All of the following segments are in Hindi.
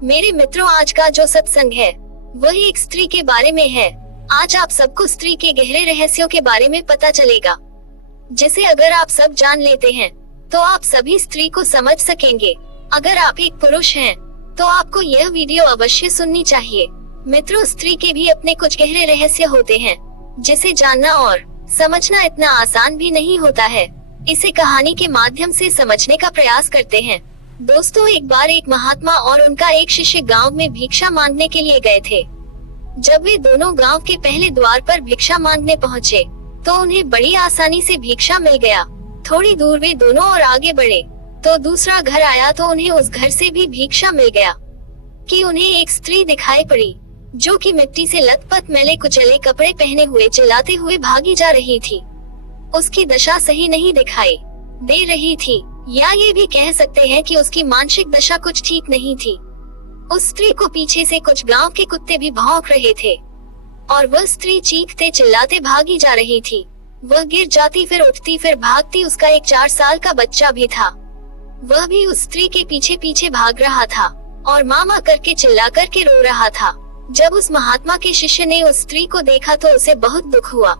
मेरे मित्रों, आज का जो सत्संग है वह एक स्त्री के बारे में है। आज आप सबको स्त्री के गहरे रहस्यों के बारे में पता चलेगा, जिसे अगर आप सब जान लेते हैं तो आप सभी स्त्री को समझ सकेंगे। अगर आप एक पुरुष हैं तो आपको यह वीडियो अवश्य सुननी चाहिए। मित्रों, स्त्री के भी अपने कुछ गहरे रहस्य होते हैं, जिसे जानना और समझना इतना आसान भी नहीं होता है। इसे कहानी के माध्यम से समझने का प्रयास करते हैं। दोस्तों, एक बार एक महात्मा और उनका एक शिष्य गांव में भिक्षा मांगने के लिए गए थे। जब वे दोनों गांव के पहले द्वार पर भिक्षा मांगने पहुंचे तो उन्हें बड़ी आसानी से भिक्षा मिल गया। थोड़ी दूर वे दोनों और आगे बढ़े तो दूसरा घर आया तो उन्हें उस घर से भी भिक्षा मिल गया कि उन्हें एक स्त्री दिखाई पड़ी, जो कि मिट्टी से लथपथ मैले कुचले कपड़े पहने हुए चिल्लाते हुए भागी जा रही थी। उसकी दशा सही नहीं दिखाई दे रही थी, या ये भी कह सकते हैं कि उसकी मानसिक दशा कुछ ठीक नहीं थी। उस स्त्री को पीछे से कुछ गांव के कुत्ते भी भौंक रहे थे और वह स्त्री चीखते चिल्लाते भागी जा रही थी। वह गिर जाती, फिर उठती, फिर भागती। उसका एक 4 साल का बच्चा भी था। वह भी उस स्त्री के पीछे पीछे भाग रहा था और मामा करके चिल्ला करके रो रहा था। जब उस महात्मा के शिष्य ने उस स्त्री को देखा तो उसे बहुत दुख हुआ।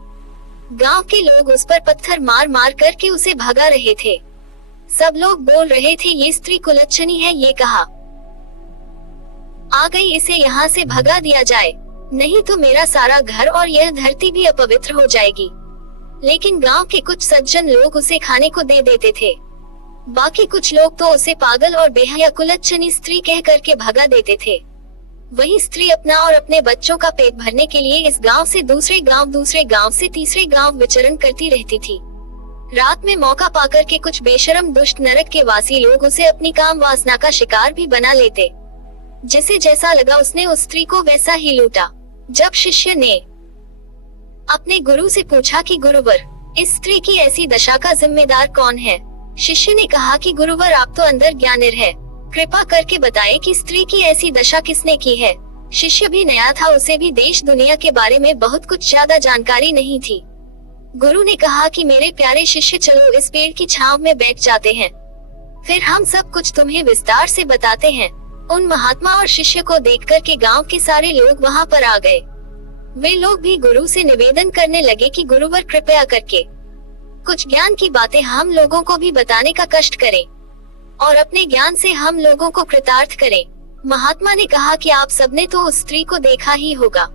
गांव के लोग उस पर पत्थर मार मार करके उसे भगा रहे थे। सब लोग बोल रहे थे, ये स्त्री कुलच्छनी है, ये कहा आ गई, इसे यहाँ से भगा दिया जाए, नहीं तो मेरा सारा घर और यह धरती भी अपवित्र हो जाएगी। लेकिन गांव के कुछ सज्जन लोग उसे खाने को दे देते थे। बाकी कुछ लोग तो उसे पागल और बेहया कुलच्छनी स्त्री कह करके भगा देते थे। वही स्त्री अपना और अपने बच्चों का पेट भरने के लिए इस गांव से दूसरे गांव, दूसरे गांव से तीसरे गांव विचरण करती रहती थी। रात में मौका पाकर के कुछ बेशरम दुष्ट नरक के वासी लोग उसे अपनी काम वासना का शिकार भी बना लेते। जिसे जैसा लगा उसने उस स्त्री को वैसा ही लूटा। जब शिष्य ने अपने गुरु से पूछा कि गुरुवर, इस स्त्री की ऐसी दशा का जिम्मेदार कौन है? शिष्य ने कहा कि गुरुवर, आप तो अंदर ज्ञानिर है, कृपा करके बताएं कि स्त्री की ऐसी दशा किसने की है। शिष्य भी नया था, उसे भी देश दुनिया के बारे में बहुत कुछ ज्यादा जानकारी नहीं थी। गुरु ने कहा कि मेरे प्यारे शिष्य, चलो इस पेड़ की छांव में बैठ जाते हैं, फिर हम सब कुछ तुम्हें विस्तार से बताते हैं। उन महात्मा और शिष्य को देखकर के गांव के सारे लोग वहां पर आ गए। वे लोग भी गुरु से निवेदन करने लगे कि गुरुवर, कृपया करके कुछ ज्ञान की बातें हम लोगों को भी बताने का कष्ट करें और अपने ज्ञान से हम लोगों को कृतार्थ करें। महात्मा ने कहा कि आप सबने तो उस स्त्री को देखा ही होगा।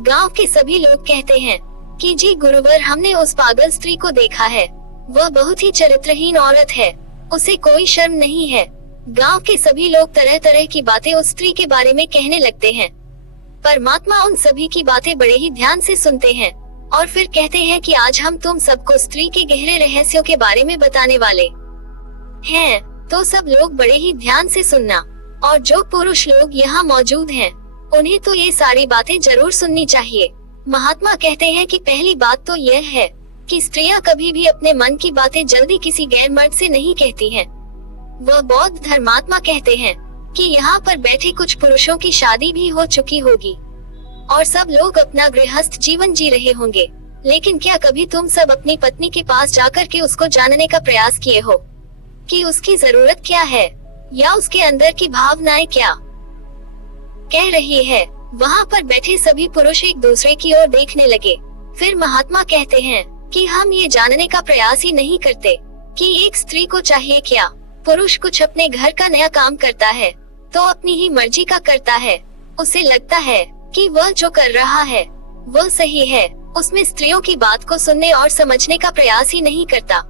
गांव के सभी लोग कहते हैं कि जी गुरुवर, हमने उस पागल स्त्री को देखा है। वह बहुत ही चरित्रहीन औरत है, उसे कोई शर्म नहीं है। गांव के सभी लोग तरह तरह की बातें उस स्त्री के बारे में कहने लगते हैं। परमात्मा उन सभी की बातें बड़े ही ध्यान से सुनते हैं और फिर कहते हैं कि आज हम तुम सबको स्त्री के गहरे रहस्यों के बारे में बताने वाले हैं। तो सब लोग बड़े ही ध्यान से सुनना, और जो पुरुष लोग यहाँ मौजूद हैं उन्हें तो ये सारी बातें जरूर सुननी चाहिए। महात्मा कहते हैं कि पहली बात तो यह है कि स्त्रियां कभी भी अपने मन की बातें जल्दी किसी गैर मर्द से नहीं कहती हैं। वह बौद्ध धर्मात्मा कहते हैं कि यहाँ पर बैठे कुछ पुरुषों की शादी भी हो चुकी होगी और सब लोग अपना गृहस्थ जीवन जी रहे होंगे। लेकिन क्या कभी तुम सब अपनी पत्नी के पास जाकर के उसको जानने का प्रयास किए हो कि उसकी जरूरत क्या है या उसके अंदर की भावनाएं क्या कह रही है? वहाँ पर बैठे सभी पुरुष एक दूसरे की ओर देखने लगे। फिर महात्मा कहते हैं कि हम ये जानने का प्रयास ही नहीं करते कि एक स्त्री को चाहिए क्या। पुरुष कुछ अपने घर का नया काम करता है तो अपनी ही मर्जी का करता है। उसे लगता है कि वह जो कर रहा है वह सही है। उसमें स्त्रियों की बात को सुनने और समझने का प्रयास ही नहीं करता।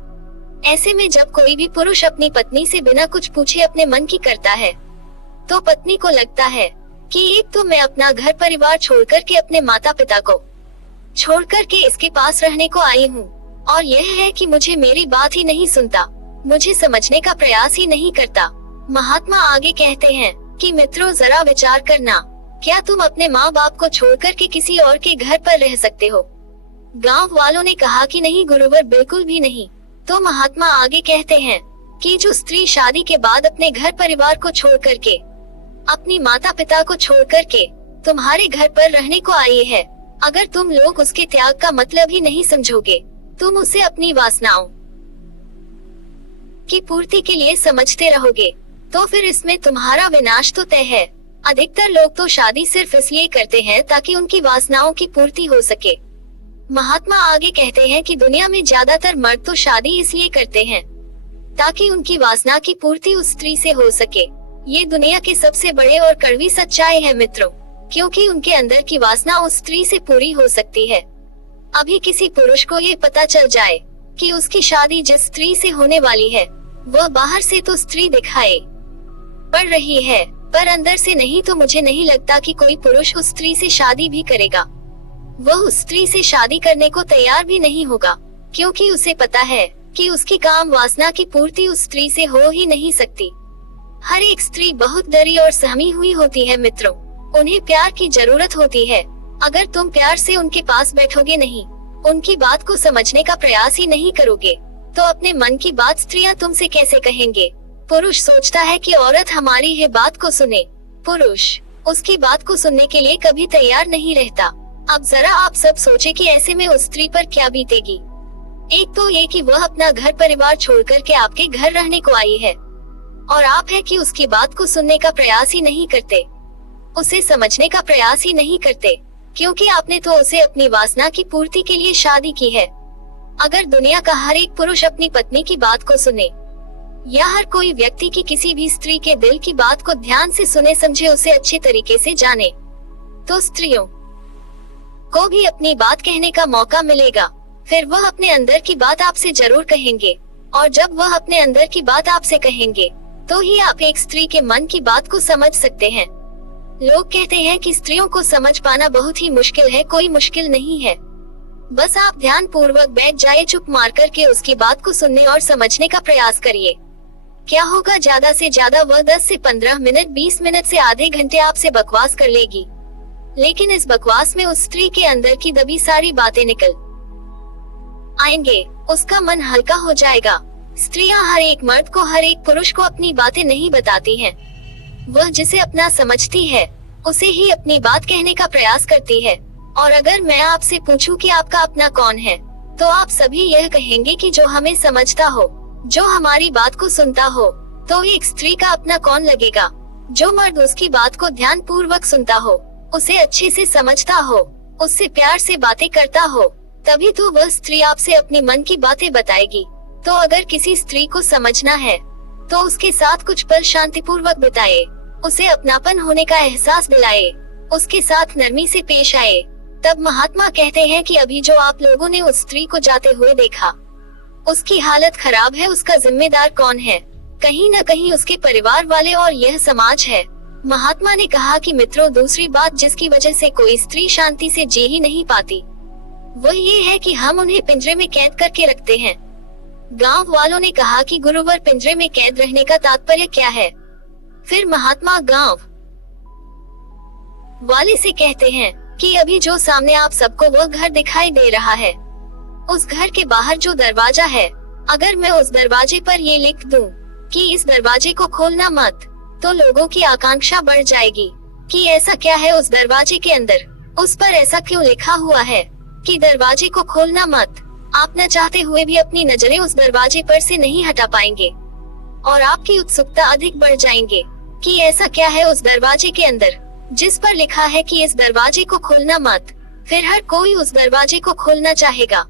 ऐसे में जब कोई भी पुरुष अपनी पत्नी से बिना कुछ पूछे अपने मन की करता है तो पत्नी को लगता है कि एक तो मैं अपना घर परिवार छोड़कर के अपने माता पिता को छोड़कर के इसके पास रहने को आई हूँ, और यह है कि मुझे मेरी बात ही नहीं सुनता, मुझे समझने का प्रयास ही नहीं करता। महात्मा आगे कहते हैं कि मित्रों, जरा विचार करना, क्या तुम अपने माँ बाप को छोड़कर के किसी और के घर पर रह सकते हो? गांव वालों ने कहा कि नहीं गुरुवर, बिल्कुल भी नहीं। तो महात्मा आगे कहते हैं कि जो स्त्री शादी के बाद अपने घर परिवार को छोड़ करके, अपनी माता पिता को छोड़ करके तुम्हारे घर पर रहने को आई है, अगर तुम लोग उसके त्याग का मतलब ही नहीं समझोगे, तुम उसे अपनी वासनाओं की पूर्ति के लिए समझते रहोगे, तो फिर इसमें तुम्हारा विनाश तो तय है। अधिकतर लोग तो शादी सिर्फ इसलिए करते हैं ताकि उनकी वासनाओं की पूर्ति हो सके। महात्मा आगे कहते हैं कि दुनिया में ज्यादातर मर्द तो शादी इसलिए करते हैं ताकि उनकी वासना की पूर्ति उस स्त्री से हो सके। ये दुनिया की सबसे बड़े और कड़वी सच्चाई है मित्रों, क्योंकि उनके अंदर की वासना उस स्त्री से पूरी हो सकती है। अभी किसी पुरुष को ये पता चल जाए कि उसकी शादी जिस स्त्री से होने वाली है, वह बाहर से तो स्त्री दिखाई पड़ रही है पर अंदर से नहीं, तो मुझे नहीं लगता कि कोई पुरुष उस स्त्री से शादी भी करेगा। वह उस स्त्री से शादी करने को तैयार भी नहीं होगा, क्योंकि उसे पता है कि उसकी काम वासना की पूर्ति उस स्त्री से हो ही नहीं सकती। हर एक स्त्री बहुत डरी और सहमी हुई होती है मित्रों, उन्हें प्यार की जरूरत होती है। अगर तुम प्यार से उनके पास बैठोगे नहीं, उनकी बात को समझने का प्रयास ही नहीं करोगे, तो अपने मन की बात स्त्रियां तुमसे कैसे कहेंगे। पुरुष सोचता है कि औरत हमारी है बात को सुने, पुरुष उसकी बात को सुनने के लिए कभी तैयार नहीं रहता। अब जरा आप सब सोचे कि ऐसे में उस स्त्री पर क्या बीतेगी। एक तो ये कि वह अपना घर परिवार छोड़कर के आपके घर रहने को आई है, और आप है कि उसकी बात को सुनने का प्रयास ही नहीं करते, उसे समझने का प्रयास ही नहीं करते, क्योंकि आपने तो उसे अपनी वासना की पूर्ति के लिए शादी की है। अगर दुनिया का हर एक पुरुष अपनी पत्नी की बात को सुने, या हर कोई व्यक्ति की किसी भी स्त्री के दिल की बात को ध्यान से सुने, समझे, उसे अच्छे तरीके से जाने, तो स्त्रियों को भी अपनी बात कहने का मौका मिलेगा। फिर वह अपने अंदर की बात आपसे जरूर कहेंगे, और जब वह अपने अंदर की बात आपसे कहेंगे, तो ही आप एक स्त्री के मन की बात को समझ सकते हैं। लोग कहते हैं कि स्त्रियों को समझ पाना बहुत ही मुश्किल है, कोई मुश्किल नहीं है। बस आप ध्यान पूर्वक बैठ जाइए, चुप मार कर के उसकी बात को सुनने और समझने का प्रयास करिए। क्या होगा, ज्यादा से ज्यादा वह 10 से 15 मिनट, 20 मिनट से आधे घंटे आपसे बकवास कर लेगी, लेकिन इस बकवास में उस स्त्री के अंदर की दबी सारी बातें निकल आएंगे, उसका मन हल्का हो जाएगा। स्त्रियां हर एक मर्द को, हर एक पुरुष को अपनी बातें नहीं बताती हैं। वह जिसे अपना समझती है उसे ही अपनी बात कहने का प्रयास करती है। और अगर मैं आपसे पूछूं कि आपका अपना कौन है, तो आप सभी यह कहेंगे कि जो हमें समझता हो, जो हमारी बात को सुनता हो। तो एक स्त्री का अपना कौन लगेगा? जो मर्द उसकी बात को ध्यान पूर्वक सुनता हो, उसे अच्छे से समझता हो, उससे प्यार से बातें करता हो, तभी तो वह स्त्री आपसे अपनी मन की बातें बताएगी। तो अगर किसी स्त्री को समझना है, तो उसके साथ कुछ पल शांतिपूर्वक बिताए, उसे अपनापन होने का एहसास दिलाए, उसके साथ नरमी से पेश आए। तब महात्मा कहते हैं कि अभी जो आप लोगों ने उस स्त्री को जाते हुए देखा, उसकी हालत खराब है, उसका जिम्मेदार कौन है? कहीं न कहीं उसके परिवार वाले और यह समाज है। महात्मा ने कहा कि मित्रों, दूसरी बात जिसकी वजह से कोई स्त्री शांति से जी ही नहीं पाती, वह ये है कि हम उन्हें पिंजरे में कैद करके रखते हैं। गांव वालों ने कहा कि गुरुवर, पिंजरे में कैद रहने का तात्पर्य क्या है? फिर महात्मा गांव वाले से कहते हैं कि अभी जो सामने आप सबको वह घर दिखाई दे रहा है, उस घर के बाहर जो दरवाजा है, अगर मैं उस दरवाजे पर ये लिख दूं कि इस दरवाजे को खोलना मत, तो लोगों की आकांक्षा बढ़ जाएगी कि ऐसा क्या है उस दरवाजे के अंदर, उस पर ऐसा क्यों लिखा हुआ है कि दरवाजे को खोलना मत। आप न चाहते हुए भी अपनी नजरें उस दरवाजे पर से नहीं हटा पाएंगे, और आपकी उत्सुकता अधिक बढ़ जाएंगे कि ऐसा क्या है उस दरवाजे के अंदर जिस पर लिखा है कि इस दरवाजे को खोलना मत। फिर हर कोई उस दरवाजे को खोलना चाहेगा।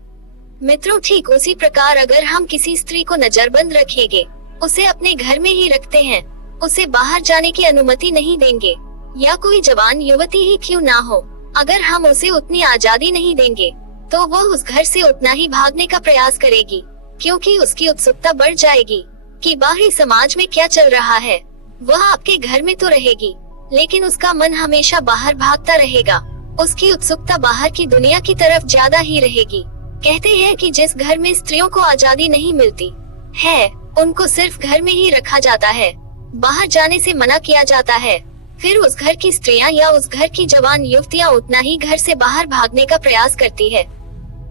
मित्रों, ठीक उसी प्रकार अगर हम किसी स्त्री को नजरबंद रखेंगे, उसे अपने घर में ही रखते हैं, उसे बाहर जाने की अनुमति नहीं देंगे, या कोई जवान युवती ही क्यों ना हो, अगर हम उसे उतनी आजादी नहीं देंगे, तो वह उस घर से उतना ही भागने का प्रयास करेगी, क्योंकि उसकी उत्सुकता बढ़ जाएगी कि बाहरी समाज में क्या चल रहा है। वह आपके घर में तो रहेगी, लेकिन उसका मन हमेशा बाहर भागता रहेगा। उसकी उत्सुकता बाहर की दुनिया की तरफ ज्यादा ही रहेगी। कहते हैं कि जिस घर में स्त्रियों को आजादी नहीं मिलती है, उनको सिर्फ घर में ही रखा जाता है, बाहर जाने से मना किया जाता है। फिर उस घर की स्त्रियां या उस घर की जवान युवतियां उतना ही घर से बाहर भागने का प्रयास करती है।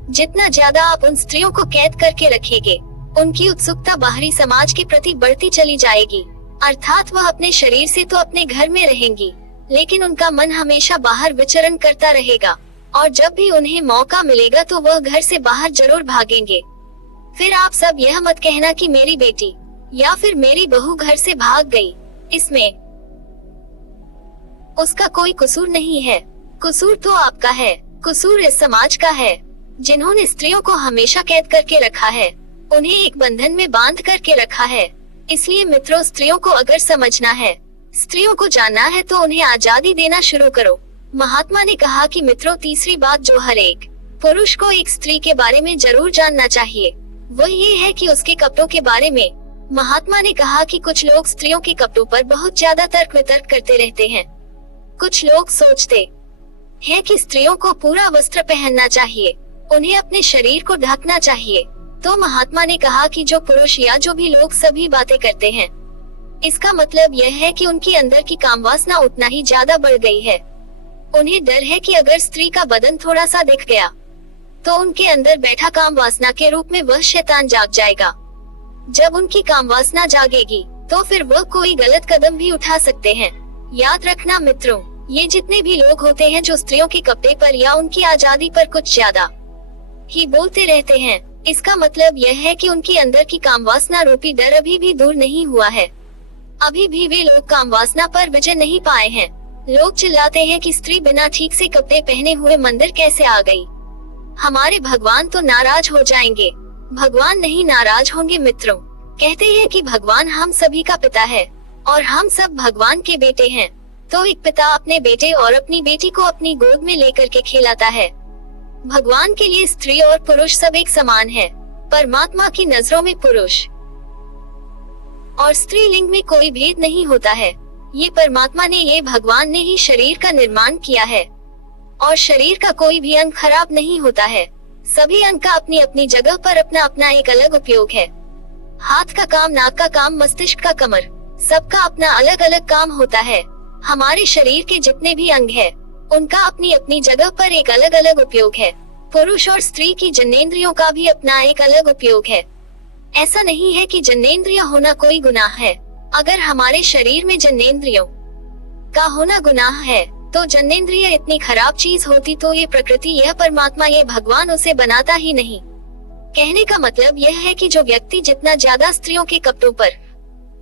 जितना ज्यादा आप उन स्त्रियों को कैद करके रखेंगे, उनकी उत्सुकता बाहरी समाज के प्रति बढ़ती चली जाएगी। अर्थात वह अपने शरीर से तो अपने घर में रहेंगी, लेकिन उनका मन हमेशा बाहर विचरण करता रहेगा, और जब भी उन्हें मौका मिलेगा तो वह घर से बाहर जरूर भागेंगे। फिर आप सब यह मत कहना कि मेरी बेटी या फिर मेरी बहू घर से भाग गई, इसमें उसका कोई कसूर नहीं है। कसूर तो आपका है, कसूर इस समाज का है, जिन्होंने स्त्रियों को हमेशा कैद करके रखा है, उन्हें एक बंधन में बांध करके रखा है। इसलिए मित्रों, स्त्रियों को अगर समझना है, स्त्रियों को जानना है, तो उन्हें आजादी देना शुरू करो। महात्मा ने कहा कि मित्रों, तीसरी बात जो हर एक पुरुष को एक स्त्री के बारे में जरूर जानना चाहिए, वो ये है कि उसके कपड़ों के बारे में। महात्मा ने कहा कि कुछ लोग स्त्रियों के कपड़ों पर बहुत ज्यादा तर्क वितर्क करते रहते हैं। कुछ लोग सोचते हैं कि स्त्रियों को पूरा वस्त्र पहनना चाहिए, उन्हें अपने शरीर को ढकना चाहिए। तो महात्मा ने कहा कि जो पुरुष या जो भी लोग सभी बातें करते हैं, इसका मतलब यह है कि उनकी अंदर की कामवासना उतना ही ज्यादा बढ़ गई है। उन्हें डर है कि अगर स्त्री का बदन थोड़ा सा दिख गया, तो उनके अंदर बैठा काम वासना के रूप में वह शैतान जाग जाएगा। जब उनकी काम वासना जागेगी, तो फिर वह कोई गलत कदम भी उठा सकते हैं। याद रखना मित्रों, ये जितने भी लोग होते हैं जो स्त्रियों के कपड़े पर या उनकी आजादी पर कुछ ज्यादा ही बोलते रहते हैं, इसका मतलब यह है कि उनकी अंदर की कामवासना रूपी डर अभी भी दूर नहीं हुआ है। अभी भी वे लोग कामवासना पर विजय नहीं पाए हैं। लोग चिल्लाते हैं कि स्त्री बिना ठीक से कपड़े पहने हुए मंदिर कैसे आ गई, हमारे भगवान तो नाराज हो जाएंगे। भगवान नहीं नाराज होंगे मित्रों। कहते हैं कि भगवान हम सभी का पिता है और हम सब भगवान के बेटे हैं। तो एक पिता अपने बेटे और अपनी बेटी को अपनी गोद में लेकर के खिलाता है। भगवान के लिए स्त्री और पुरुष सब एक समान है। परमात्मा की नजरों में पुरुष और स्त्री लिंग में कोई भेद नहीं होता है। ये परमात्मा ने, ये भगवान ने ही शरीर का निर्माण किया है और शरीर का कोई भी अंग खराब नहीं होता है। सभी अंग का अपनी अपनी जगह पर अपना अपना एक अलग उपयोग है। हाथ का काम, नाक का काम, मस्तिष्क का, कमर, सबका अपना अलग अलग काम होता है। हमारे शरीर के जितने भी अंग हैं, उनका अपनी अपनी जगह पर एक अलग अलग उपयोग है। पुरुष और स्त्री की जन्नेंद्रियों का भी अपना एक अलग उपयोग है। ऐसा नहीं है कि जन्नेंद्रिय होना कोई गुनाह है। अगर हमारे शरीर में जन्नेंद्रियों का होना गुनाह है, तो जन्नेंद्रिय इतनी खराब चीज होती तो ये प्रकृति, यह परमात्मा, ये भगवान उसे बनाता ही नहीं। कहने का मतलब यह है कि जो व्यक्ति जितना ज्यादा स्त्रियों के कपड़ों पर,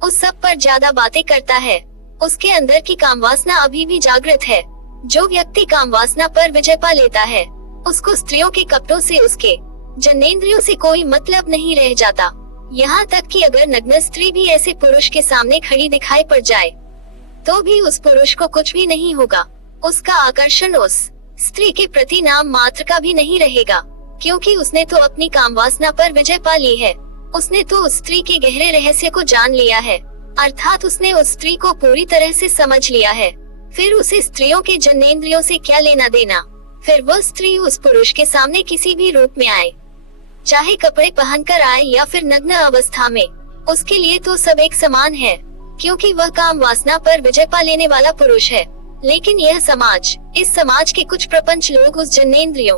उस सब पर ज्यादा बातें करता है, उसके अंदर की कामवासना अभी भी जागृत है। जो व्यक्ति कामवासना पर विजय पा लेता है, उसको स्त्रियों के कपड़ों से, उसके जन्नेंद्रियों से कोई मतलब नहीं रह जाता। यहाँ तक कि अगर नग्न स्त्री भी ऐसे पुरुष के सामने खड़ी दिखाई पड़ जाए, तो भी उस पुरुष को कुछ भी नहीं होगा। उसका आकर्षण उस स्त्री के प्रति नाम मात्र का भी नहीं रहेगा, क्योंकि उसने तो अपनी कामवासना पर विजय पा ली है। उसने तो उस स्त्री के गहरे रहस्य को जान लिया है, अर्थात उसने उस स्त्री को पूरी तरह से समझ लिया है। फिर उसे स्त्रियों के जन्नेंद्रियों से क्या लेना देना। फिर वह स्त्री उस पुरुष के सामने किसी भी रूप में आए, चाहे कपड़े पहनकर आए या फिर नग्न अवस्था में, उसके लिए तो सब एक समान है, क्योंकि वह काम वासना पर विजय पा लेने वाला पुरुष है। लेकिन यह समाज, इस समाज के कुछ प्रपंच लोग उस जन्नेंद्रियों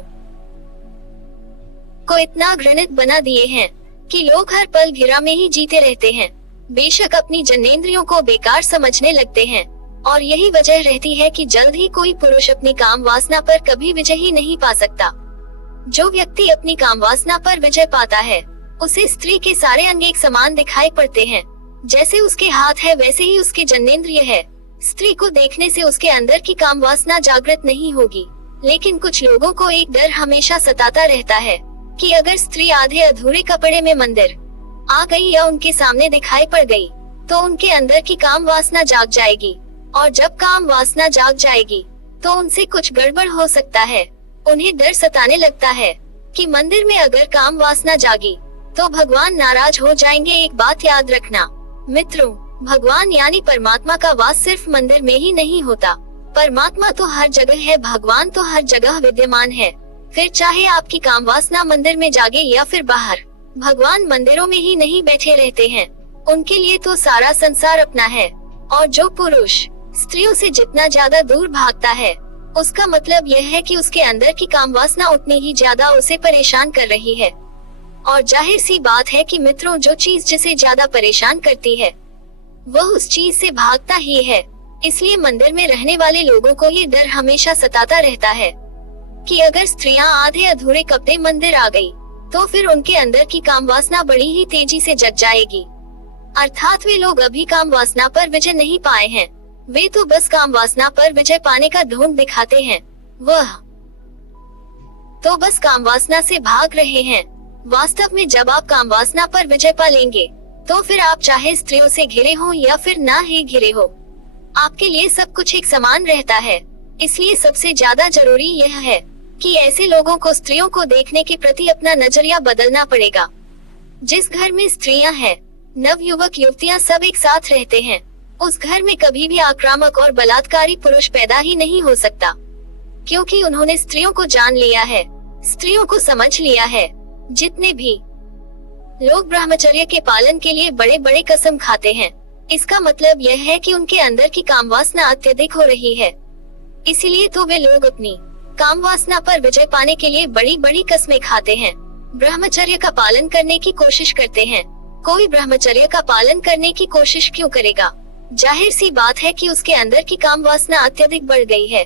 को इतना घृणित बना दिए हैं कि लोग हर पल घिरा में ही जीते रहते हैं। बेशक अपनी जन्नेंद्रियों को बेकार समझने लगते हैं, और यही वजह रहती है कि जल्द ही कोई पुरुष अपनी काम वासना पर कभी विजय ही नहीं पा सकता। जो व्यक्ति अपनी काम वासना पर विजय पाता है, उसे स्त्री के सारे अंग एक समान दिखाई पड़ते हैं। जैसे उसके हाथ है, वैसे ही उसके जन्नेंद्रिय है। स्त्री को देखने से उसके अंदर की काम वासना जागृत नहीं होगी। लेकिन कुछ लोगों को एक डर हमेशा सताता रहता है कि अगर स्त्री आधे अधूरे कपड़े में मंदिर आ गई या उनके सामने दिखाई पड़ गई, तो उनके अंदर की काम वासना जाग जाएगी, और जब काम वासना जाग जाएगी, तो उनसे कुछ गड़बड़ हो सकता है। उन्हें डर सताने लगता है कि मंदिर में अगर काम वासना जागी, तो भगवान नाराज हो जाएंगे। एक बात याद रखना मित्रों, भगवान यानी परमात्मा का वास सिर्फ मंदिर में ही नहीं होता। परमात्मा तो हर जगह है, भगवान तो हर जगह विद्यमान है। फिर चाहे आपकी काम वासना मंदिर में जागे या फिर बाहर, भगवान मंदिरों में ही नहीं बैठे रहते हैं। उनके लिए तो सारा संसार अपना है। और जो पुरुष स्त्रियों से जितना ज्यादा दूर भागता है, उसका मतलब यह है कि उसके अंदर की काम वासना उतनी ही ज्यादा उसे परेशान कर रही है। और जाहिर सी बात है कि मित्रों, जो चीज जिसे ज्यादा परेशान करती है, वह उस चीज से भागता ही है। इसलिए मंदिर में रहने वाले लोगों को ये डर हमेशा सताता रहता है कि अगर स्त्रियां आधे अधूरे कपड़े मंदिर आ गई, तो फिर उनके अंदर की काम वासना बड़ी ही तेजी से जग जाएगी। अर्थात वे लोग अभी काम वासना पर विजय नहीं पाए हैं, वे तो बस काम वासना पर विजय पाने का ढोंग दिखाते हैं, वह तो बस काम वासना से भाग रहे हैं। वास्तव में जब आप काम वासना पर विजय पा लेंगे, तो फिर आप चाहे स्त्रियों से घिरे हो या फिर ना ही घिरे हो, आपके लिए सब कुछ एक समान रहता है। इसलिए सबसे ज्यादा जरूरी यह है कि ऐसे लोगों को स्त्रियों को देखने के प्रति अपना नजरिया बदलना पड़ेगा। जिस घर में स्त्रियां हैं, नवयुवक युवतियां सब एक साथ रहते हैं, उस घर में कभी भी आक्रामक और बलात्कारी पुरुष पैदा ही नहीं हो सकता, क्योंकि उन्होंने स्त्रियों को जान लिया है, स्त्रियों को समझ लिया है। जितने भी लोग ब्रह्मचर्य के पालन के लिए बड़े बड़े कसम खाते हैं, इसका मतलब यह है कि उनके अंदर की काम वासना अत्यधिक हो रही है। इसीलिए तो वे लोग अपनी काम वासना पर विजय पाने के लिए बड़ी बड़ी कस्में खाते हैं, ब्रह्मचर्य का पालन करने की कोशिश करते हैं। कोई ब्रह्मचर्य का पालन करने की कोशिश क्यों करेगा? जाहिर सी बात है कि उसके अंदर की काम वासना अत्यधिक बढ़ गई है,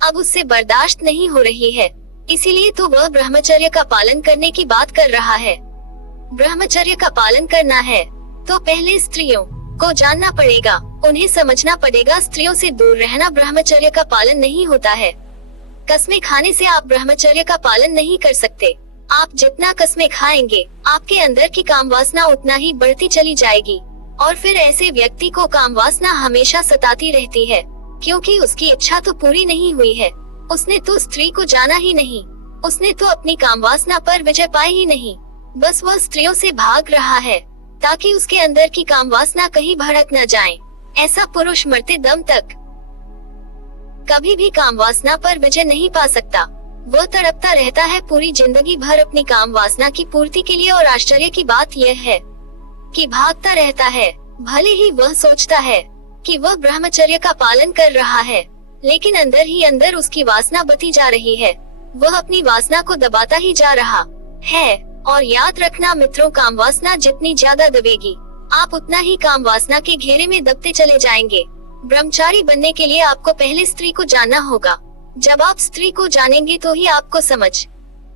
अब उससे बर्दाश्त नहीं हो रही है, इसीलिए तो वह ब्रह्मचर्य का पालन करने की बात कर रहा है। ब्रह्मचर्य का पालन करना है तो पहले स्त्रियों को जानना पड़ेगा, उन्हें समझना पड़ेगा। स्त्रियों से दूर रहना ब्रह्मचर्य का पालन नहीं होता है। कस्में खाने से आप ब्रह्मचर्य का पालन नहीं कर सकते। आप जितना कस्में खाएंगे, आपके अंदर की काम वासना उतना ही बढ़ती चली जाएगी, और फिर ऐसे व्यक्ति को काम वासना हमेशा सताती रहती है, क्योंकि उसकी इच्छा तो पूरी नहीं हुई है। उसने तो स्त्री को जाना ही नहीं, उसने तो अपनी काम वासना पर विजय पाई ही नहीं, बस वह स्त्रियों से भाग रहा है ताकि उसके अंदर की काम वासना कहीं भड़क न जाए। ऐसा पुरुष मरते दम तक कभी भी काम वासना पर विजय नहीं पा सकता। वह तड़पता रहता है पूरी जिंदगी भर अपनी काम वासना की पूर्ति के लिए, और आश्चर्य की बात यह है कि भागता रहता है। भले ही वह सोचता है कि वह ब्रह्मचर्य का पालन कर रहा है, लेकिन अंदर ही अंदर उसकी वासना बढ़ती जा रही है। वह अपनी वासना को दबाता ही जा रहा है। और याद रखना मित्रों, काम वासना जितनी ज्यादा दबेगी, आप उतना ही काम वासना के घेरे में दबते चले जाएंगे। ब्रह्मचारी बनने के लिए आपको पहले स्त्री को जानना होगा। जब आप स्त्री को जानेंगे तो ही आपको समझ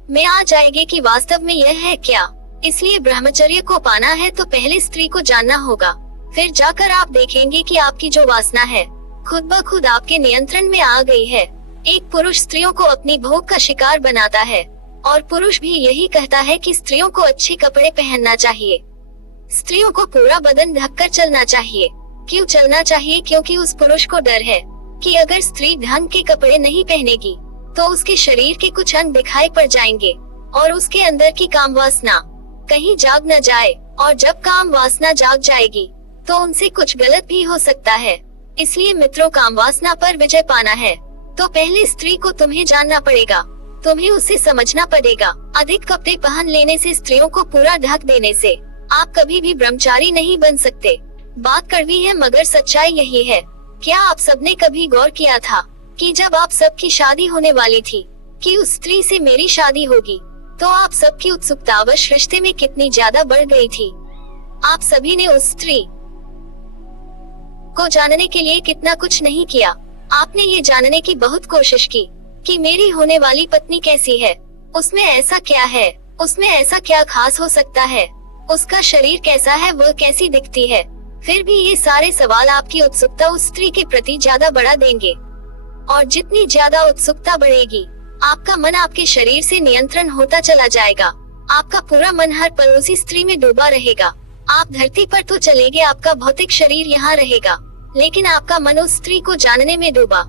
में आ जाएगी कि वास्तव में यह है क्या। इसलिए ब्रह्मचर्य को पाना है तो पहले स्त्री को जानना होगा, फिर जाकर आप देखेंगे कि आपकी जो वासना है खुद ब खुद आपके नियंत्रण में आ गई है। एक पुरुष स्त्रियों को अपनी भोग का शिकार बनाता है, और पुरुष भी यही कहता है कि स्त्रियों को अच्छे कपड़े पहनना चाहिए, स्त्रियों को पूरा बदन ढककर चलना चाहिए। क्यों चलना चाहिए? क्योंकि उस पुरुष को डर है कि अगर स्त्री ढंग के कपड़े नहीं पहनेगी तो उसके शरीर के कुछ अंग दिखाई पड़ जाएंगे, और उसके अंदर की काम वासना कहीं जाग न जाए, और जब काम वासना जाग जाएगी तो उनसे कुछ गलत भी हो सकता है। इसलिए मित्रों, काम वासना पर विजय पाना है तो पहले स्त्री को तुम्हें जानना पड़ेगा, तुम्हें उसे समझना पड़ेगा। अधिक कपड़े पहन लेने से, स्त्रियों को पूरा ढक देने से आप कभी भी ब्रह्मचारी नहीं बन सकते। बात कड़वी है मगर सच्चाई यही है। क्या आप सबने कभी गौर किया था कि जब आप सबकी शादी होने वाली थी कि उस स्त्री से मेरी शादी होगी, तो आप सबकी उत्सुकतावश रिश्ते में कितनी ज्यादा बढ़ गई थी। आप सभी ने उस स्त्री को जानने के लिए कितना कुछ नहीं किया। आपने ये जानने की बहुत कोशिश की कि मेरी होने वाली पत्नी कैसी है, उसमें ऐसा क्या है, उसमें ऐसा क्या खास हो सकता है, उसका शरीर कैसा है, वह कैसी दिखती है। फिर भी ये सारे सवाल आपकी उत्सुकता उस स्त्री के प्रति ज्यादा बढ़ा देंगे, और जितनी ज्यादा उत्सुकता बढ़ेगी, आपका मन आपके शरीर से नियंत्रण होता चला जाएगा। आपका पूरा मन हर पल उसी स्त्री में डूबा रहेगा। आप धरती पर तो चलेंगे, आपका भौतिक शरीर यहाँ रहेगा, लेकिन आपका मन उस स्त्री को जानने में डूबा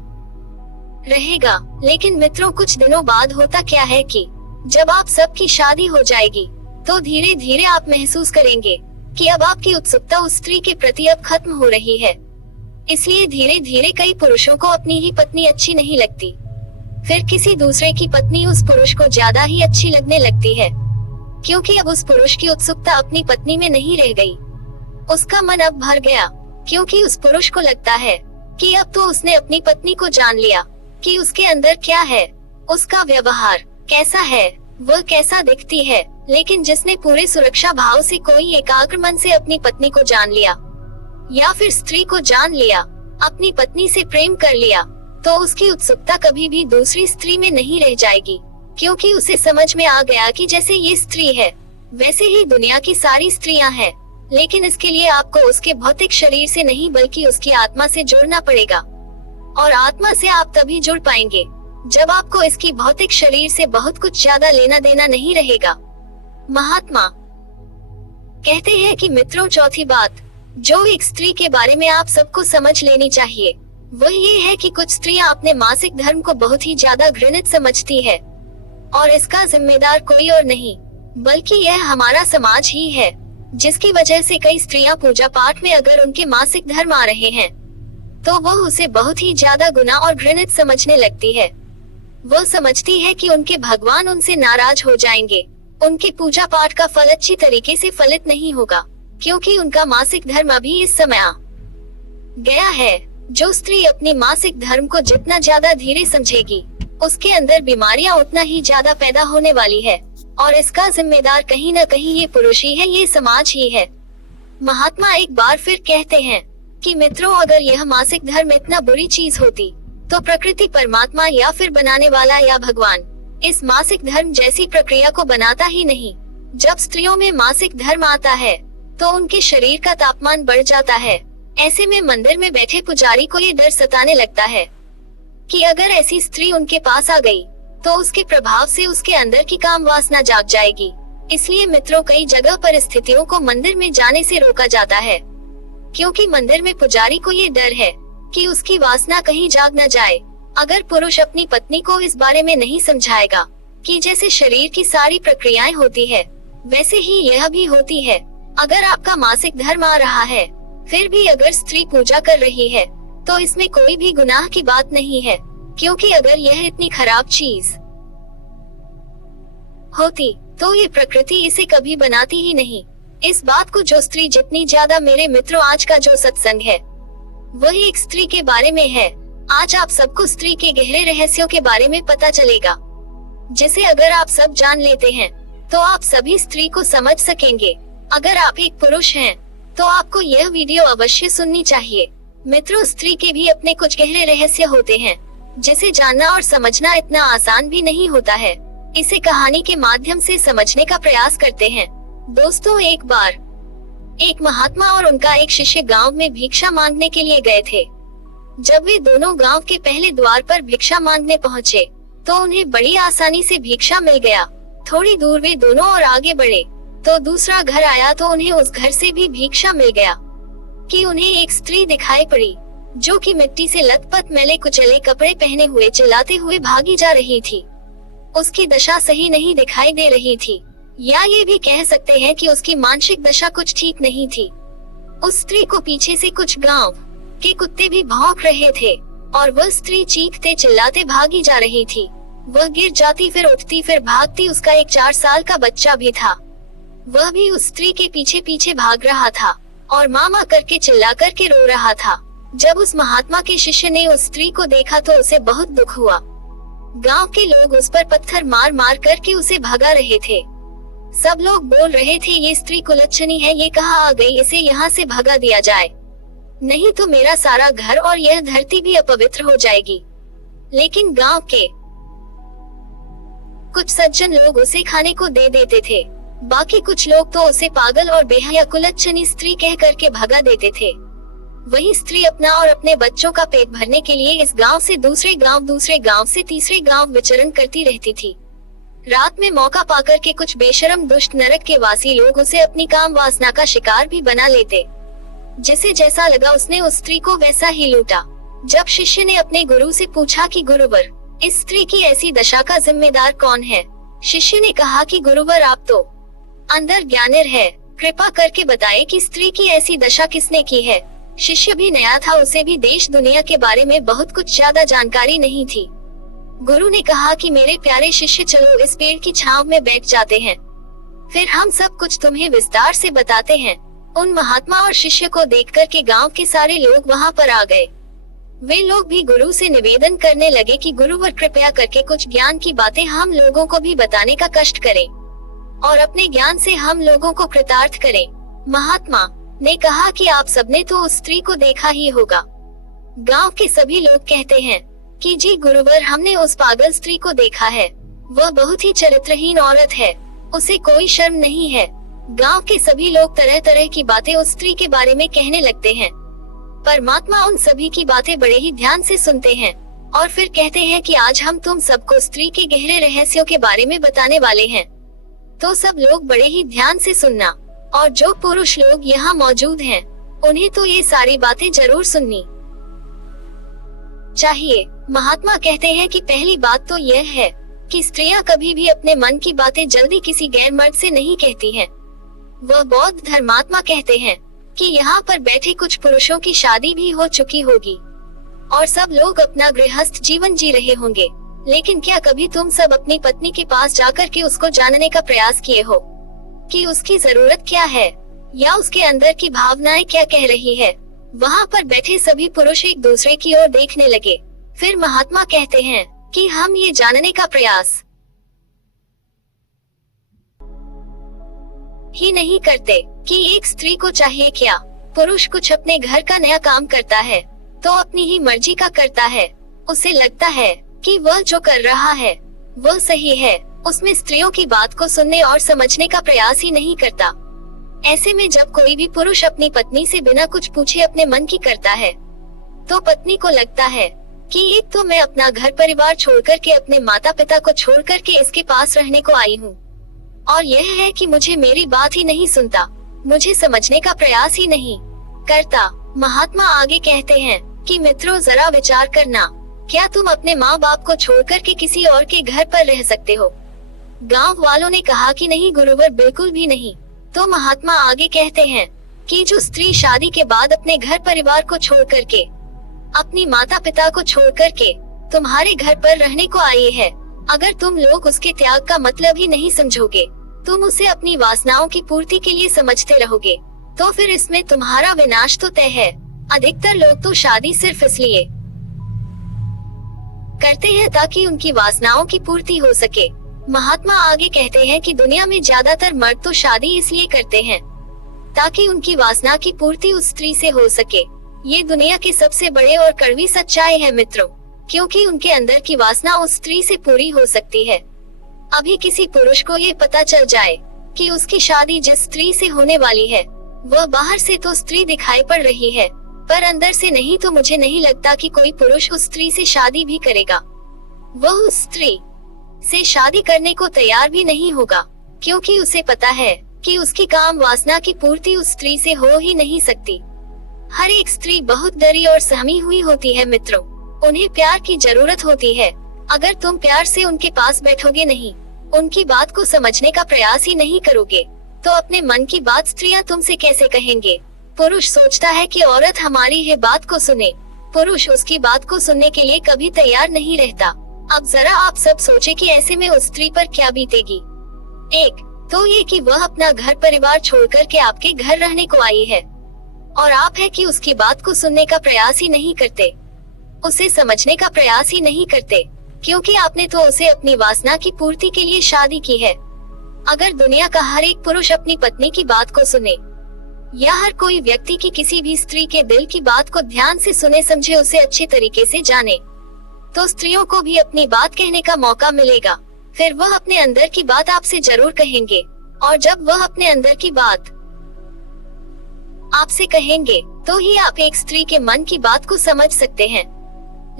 रहेगा। लेकिन मित्रों, कुछ दिनों बाद होता क्या है कि जब आप सबकी शादी हो जाएगी तो धीरे धीरे आप महसूस करेंगे कि अब आपकी उत्सुकता उस स्त्री के प्रति अब खत्म हो रही है। इसलिए धीरे धीरे कई पुरुषों को अपनी ही पत्नी अच्छी नहीं लगती, फिर किसी दूसरे की पत्नी उस पुरुष को ज्यादा ही अच्छी लगने लगती है, क्योंकि अब उस पुरुष की उत्सुकता अपनी पत्नी में नहीं रह गई। उसका मन अब भर गया, क्योंकि उस पुरुष को लगता है कि अब तो उसने अपनी पत्नी को जान लिया कि उसके अंदर क्या है, उसका व्यवहार कैसा है, वह कैसा दिखती है। लेकिन जिसने पूरे सुरक्षा भाव से कोई एकाग्र मन से अपनी पत्नी को जान लिया, या फिर स्त्री को जान लिया, अपनी पत्नी से प्रेम कर लिया, तो उसकी उत्सुकता कभी भी दूसरी स्त्री में नहीं रह जाएगी, क्योंकि उसे समझ में आ गया कि जैसे ये स्त्री है वैसे ही दुनिया की सारी स्त्रियां हैं। लेकिन इसके लिए आपको उसके भौतिक शरीर से नहीं बल्कि उसकी आत्मा से जुड़ना पड़ेगा। और आत्मा से आप तभी जुड़ पाएंगे जब आपको इसकी भौतिक शरीर से बहुत कुछ ज्यादा लेना देना नहीं रहेगा। महात्मा कहते हैं कि मित्रों, चौथी बात जो एक स्त्री के बारे में आप सबको समझ लेनी चाहिए वह ये है कि कुछ स्त्रियां अपने मासिक धर्म को बहुत ही ज्यादा घृणित समझती है और इसका जिम्मेदार कोई और नहीं बल्कि यह हमारा समाज ही है, जिसकी वजह से कई स्त्रियां पूजा पाठ में अगर उनके मासिक धर्म आ रहे हैं तो वह उसे बहुत ही ज्यादा गुनाह और घृणित समझने लगती है। वह समझती है कि उनके भगवान उनसे नाराज हो जाएंगे, उनके पूजा पाठ का फल अच्छी तरीके से फलित नहीं होगा क्योंकि उनका मासिक धर्म अभी इस समय आ गया है। जो स्त्री अपनी मासिक धर्म को जितना ज्यादा धीरे समझेगी उसके अंदर बीमारियां उतना ही ज्यादा पैदा होने वाली है और इसका जिम्मेदार कहीं न कहीं ये पुरुष ही है, ये समाज ही है। महात्मा एक बार फिर कहते हैं कि मित्रों, अगर यह मासिक धर्म इतना बुरी चीज होती तो प्रकृति, परमात्मा या फिर बनाने वाला या भगवान इस मासिक धर्म जैसी प्रक्रिया को बनाता ही नहीं। जब स्त्रियों में मासिक धर्म आता है तो उनके शरीर का तापमान बढ़ जाता है। ऐसे में मंदिर में बैठे पुजारी को ये डर सताने लगता है कि अगर ऐसी स्त्री उनके पास आ गई तो उसके प्रभाव से उसके अंदर की काम वासना जाग जाएगी। इसलिए मित्रों, कई जगह परिस्थितियों को मंदिर में जाने से रोका जाता है क्योंकि मंदिर में पुजारी को ये डर है कि उसकी वासना कहीं जाग न जाए। अगर पुरुष अपनी पत्नी को इस बारे में नहीं समझाएगा कि जैसे शरीर की सारी प्रक्रियाएं होती है वैसे ही यह भी होती है। अगर आपका मासिक धर्म आ रहा है फिर भी अगर स्त्री पूजा कर रही है तो इसमें कोई भी गुनाह की बात नहीं है क्योंकि अगर यह इतनी खराब चीज होती तो ये प्रकृति इसे कभी बनाती ही नहीं। इस बात को जो स्त्री जितनी ज्यादा, मेरे मित्रों, आज का जो सत्संग है वही एक स्त्री के बारे में है। आज आप सबको स्त्री के गहरे रहस्यों के बारे में पता चलेगा जिसे अगर आप सब जान लेते हैं तो आप सभी स्त्री को समझ सकेंगे। अगर आप एक पुरुष हैं तो आपको यह वीडियो अवश्य सुननी चाहिए। मित्रों, स्त्री के भी अपने कुछ गहरे रहस्य होते हैं जिसे जानना और समझना इतना आसान भी नहीं होता है। इसे कहानी के माध्यम से समझने का प्रयास करते हैं। दोस्तों, एक बार एक महात्मा और उनका एक शिष्य गांव में भिक्षा मांगने के लिए गए थे। जब वे दोनों गांव के पहले द्वार पर भिक्षा मांगने पहुंचे तो उन्हें बड़ी आसानी से भिक्षा मिल गया। थोड़ी दूर वे दोनों और आगे बढ़े तो दूसरा घर आया तो उन्हें उस घर से भी भिक्षा मिल गया कि उन्हें एक स्त्री दिखाई पड़ी जो कि मिट्टी से लथपथ मैले कुचले कपड़े पहने हुए चिल्लाते हुए भागी जा रही थी। उसकी दशा सही नहीं दिखाई दे रही थी, या ये भी कह सकते हैं कि उसकी मानसिक दशा कुछ ठीक नहीं थी। उस स्त्री को पीछे से कुछ गांव के कुत्ते भी भौंक रहे थे और वह स्त्री चीखते चिल्लाते भागी जा रही थी। वह गिर जाती, फिर उठती, फिर भागती। उसका एक 4 साल का बच्चा भी था, वह भी उस स्त्री के पीछे पीछे भाग रहा था और मामा करके चिल्ला करके रो रहा था। जब उस महात्मा के शिष्य ने उस स्त्री को देखा तो उसे बहुत दुख हुआ। गांव के लोग उस पर पत्थर मार मार करके उसे भगा रहे थे। सब लोग बोल रहे थे, ये स्त्री कुलच्छनी है, ये कहाँ आ गई, इसे यहाँ से भगा दिया जाए, नहीं तो मेरा सारा घर और यह धरती भी अपवित्र हो जाएगी। लेकिन गांव के कुछ सज्जन लोग उसे खाने को दे देते थे, बाकी कुछ लोग तो उसे पागल और बेहया कुलच्छनी स्त्री कह करके भगा देते थे। वही स्त्री अपना और अपने बच्चों का पेट भरने के लिए इस गांव से दूसरे गांव, दूसरे गांव से तीसरे गांव विचरण करती रहती थी। रात में मौका पाकर के कुछ बेशरम दुष्ट नरक के वासी लोग उसे अपनी काम वासना का शिकार भी बना लेते। जिसे जैसा लगा उसने उस स्त्री को वैसा ही लूटा। जब शिष्य ने अपने गुरु से पूछा कि गुरुवर, इस स्त्री की ऐसी दशा का जिम्मेदार कौन है? शिष्य ने कहा कि गुरुवर, आप तो अंदर ज्ञानिर है, कृपा करके बताएं कि स्त्री की ऐसी दशा किसने की है। शिष्य भी नया था, उसे भी देश दुनिया के बारे में बहुत कुछ ज्यादा जानकारी नहीं थी। गुरु ने कहा कि मेरे प्यारे शिष्य, चलो इस पेड़ की छांव में बैठ जाते हैं, फिर हम सब कुछ तुम्हें विस्तार से बताते हैं। उन महात्मा और शिष्य को देखकर के गांव के सारे लोग वहां पर आ गए। वे लोग भी गुरु से निवेदन करने लगे कि गुरुवर, कृपया करके कुछ ज्ञान की बातें हम लोगों को भी बताने का कष्ट करें और अपने ज्ञान से हम लोगों को कृतार्थ करें। महात्मा ने कहा कि आप सबने तो उस स्त्री को देखा ही होगा। गांव के सभी लोग कहते हैं कि जी गुरुवर, हमने उस पागल स्त्री को देखा है, वह बहुत ही चरित्रहीन औरत है, उसे कोई शर्म नहीं है। गांव के सभी लोग तरह तरह की बातें उस स्त्री के बारे में कहने लगते हैं। परमात्मा उन सभी की बातें बड़े ही ध्यान से सुनते हैं और फिर कहते हैं कि आज हम तुम सबको स्त्री के गहरे रहस्यों के बारे में बताने वाले हैं। तो सब लोग बड़े ही ध्यान से सुनना, और जो पुरुष लोग यहाँ मौजूद हैं, उन्हें तो ये सारी बातें जरूर सुननी चाहिए। महात्मा कहते हैं कि पहली बात तो यह है कि स्त्रियां कभी भी अपने मन की बातें जल्दी किसी गैर मर्द से नहीं कहती हैं। वह बौद्ध धर्मात्मा कहते हैं कि यहाँ पर बैठे कुछ पुरुषों की शादी भी हो चुकी होगी और सब लोग अपना गृहस्थ जीवन जी रहे होंगे, लेकिन क्या कभी तुम सब अपनी पत्नी के पास जाकर के उसको जानने का प्रयास किए हो कि उसकी जरूरत क्या है या उसके अंदर की भावनाएं क्या कह रही है? वहाँ पर बैठे सभी पुरुष एक दूसरे की ओर देखने लगे। फिर महात्मा कहते हैं कि हम ये जानने का प्रयास ही नहीं करते कि एक स्त्री को चाहिए क्या। पुरुष कुछ अपने घर का नया काम करता है तो अपनी ही मर्जी का करता है। उसे लगता है कि वह जो कर रहा है वह सही है। उसमें स्त्रियों की बात को सुनने और समझने का प्रयास ही नहीं करता। ऐसे में जब कोई भी पुरुष अपनी पत्नी से बिना कुछ पूछे अपने मन की करता है तो पत्नी को लगता है कि एक तो मैं अपना घर परिवार छोड़कर के अपने माता पिता को छोड़ कर के इसके पास रहने को आई हूँ, और यह है कि मुझे मेरी बात ही नहीं सुनता, मुझे समझने का प्रयास ही नहीं करता। महात्मा आगे कहते हैं कि मित्रों जरा विचार करना, क्या तुम अपने माँ बाप को छोड़कर के किसी और के घर पर रह सकते हो? गांव वालों ने कहा कि नहीं गुरुवर, बिल्कुल भी नहीं। तो महात्मा आगे कहते हैं कि जो स्त्री शादी के बाद अपने घर परिवार को छोड़ करके, अपनी माता पिता को छोड़ करके तुम्हारे घर पर रहने को आई है, अगर तुम लोग उसके त्याग का मतलब ही नहीं समझोगे, तुम उसे अपनी वासनाओं की पूर्ति के लिए समझते रहोगे, तो फिर इसमें तुम्हारा विनाश तो तय है। अधिकतर लोग तो शादी सिर्फ इसलिए करते हैं ताकि उनकी वासनाओं की पूर्ति हो सके। महात्मा आगे कहते हैं कि दुनिया में ज्यादातर मर्द तो शादी इसलिए करते हैं ताकि उनकी वासना की पूर्ति उस स्त्री से हो सके। ये दुनिया की सबसे बड़े और कड़वी सच्चाई है मित्रों, क्योंकि उनके अंदर की वासना उस स्त्री से पूरी हो सकती है। अभी किसी पुरुष को ये पता चल जाए कि उसकी शादी जिस स्त्री से होने वाली है वह बाहर से तो स्त्री दिखाई पड़ रही है पर अंदर से नहीं, तो मुझे नहीं लगता कि कोई पुरुष उस स्त्री से शादी भी करेगा। वह उस स्त्री से शादी करने को तैयार भी नहीं होगा, क्योंकि उसे पता है कि उसकी काम वासना की पूर्ति उस स्त्री से हो ही नहीं सकती। हर एक स्त्री बहुत डरी और सहमी हुई होती है मित्रों, उन्हें प्यार की जरूरत होती है। अगर तुम प्यार से उनके पास बैठोगे नहीं, उनकी बात को समझने का प्रयास ही नहीं करोगे, तो अपने मन की बात स्त्रियां तुमसे कैसे कहेंगे? पुरुष सोचता है कि औरत हमारी है बात को सुने, पुरुष उसकी बात को सुनने के लिए कभी तैयार नहीं रहता। अब जरा आप सब सोचे कि ऐसे में उस स्त्री पर क्या बीतेगी। एक तो ये कि वह अपना घर परिवार छोड़कर के आपके घर रहने को आई है, और आप है कि उसकी बात को सुनने का प्रयास ही नहीं करते, उसे समझने का प्रयास ही नहीं करते, क्योंकि आपने तो उसे अपनी वासना की पूर्ति के लिए शादी की है। अगर दुनिया का हर एक पुरुष अपनी पत्नी की बात को सुने, या हर कोई व्यक्ति की किसी भी स्त्री के दिल की बात को ध्यान से सुने, समझे, उसे अच्छे तरीके से जाने, तो स्त्रियों को भी अपनी बात कहने का मौका मिलेगा। फिर वह अपने अंदर की बात आपसे जरूर कहेंगे, और जब वह अपने अंदर की बात आपसे कहेंगे तो ही आप एक स्त्री के मन की बात को समझ सकते हैं।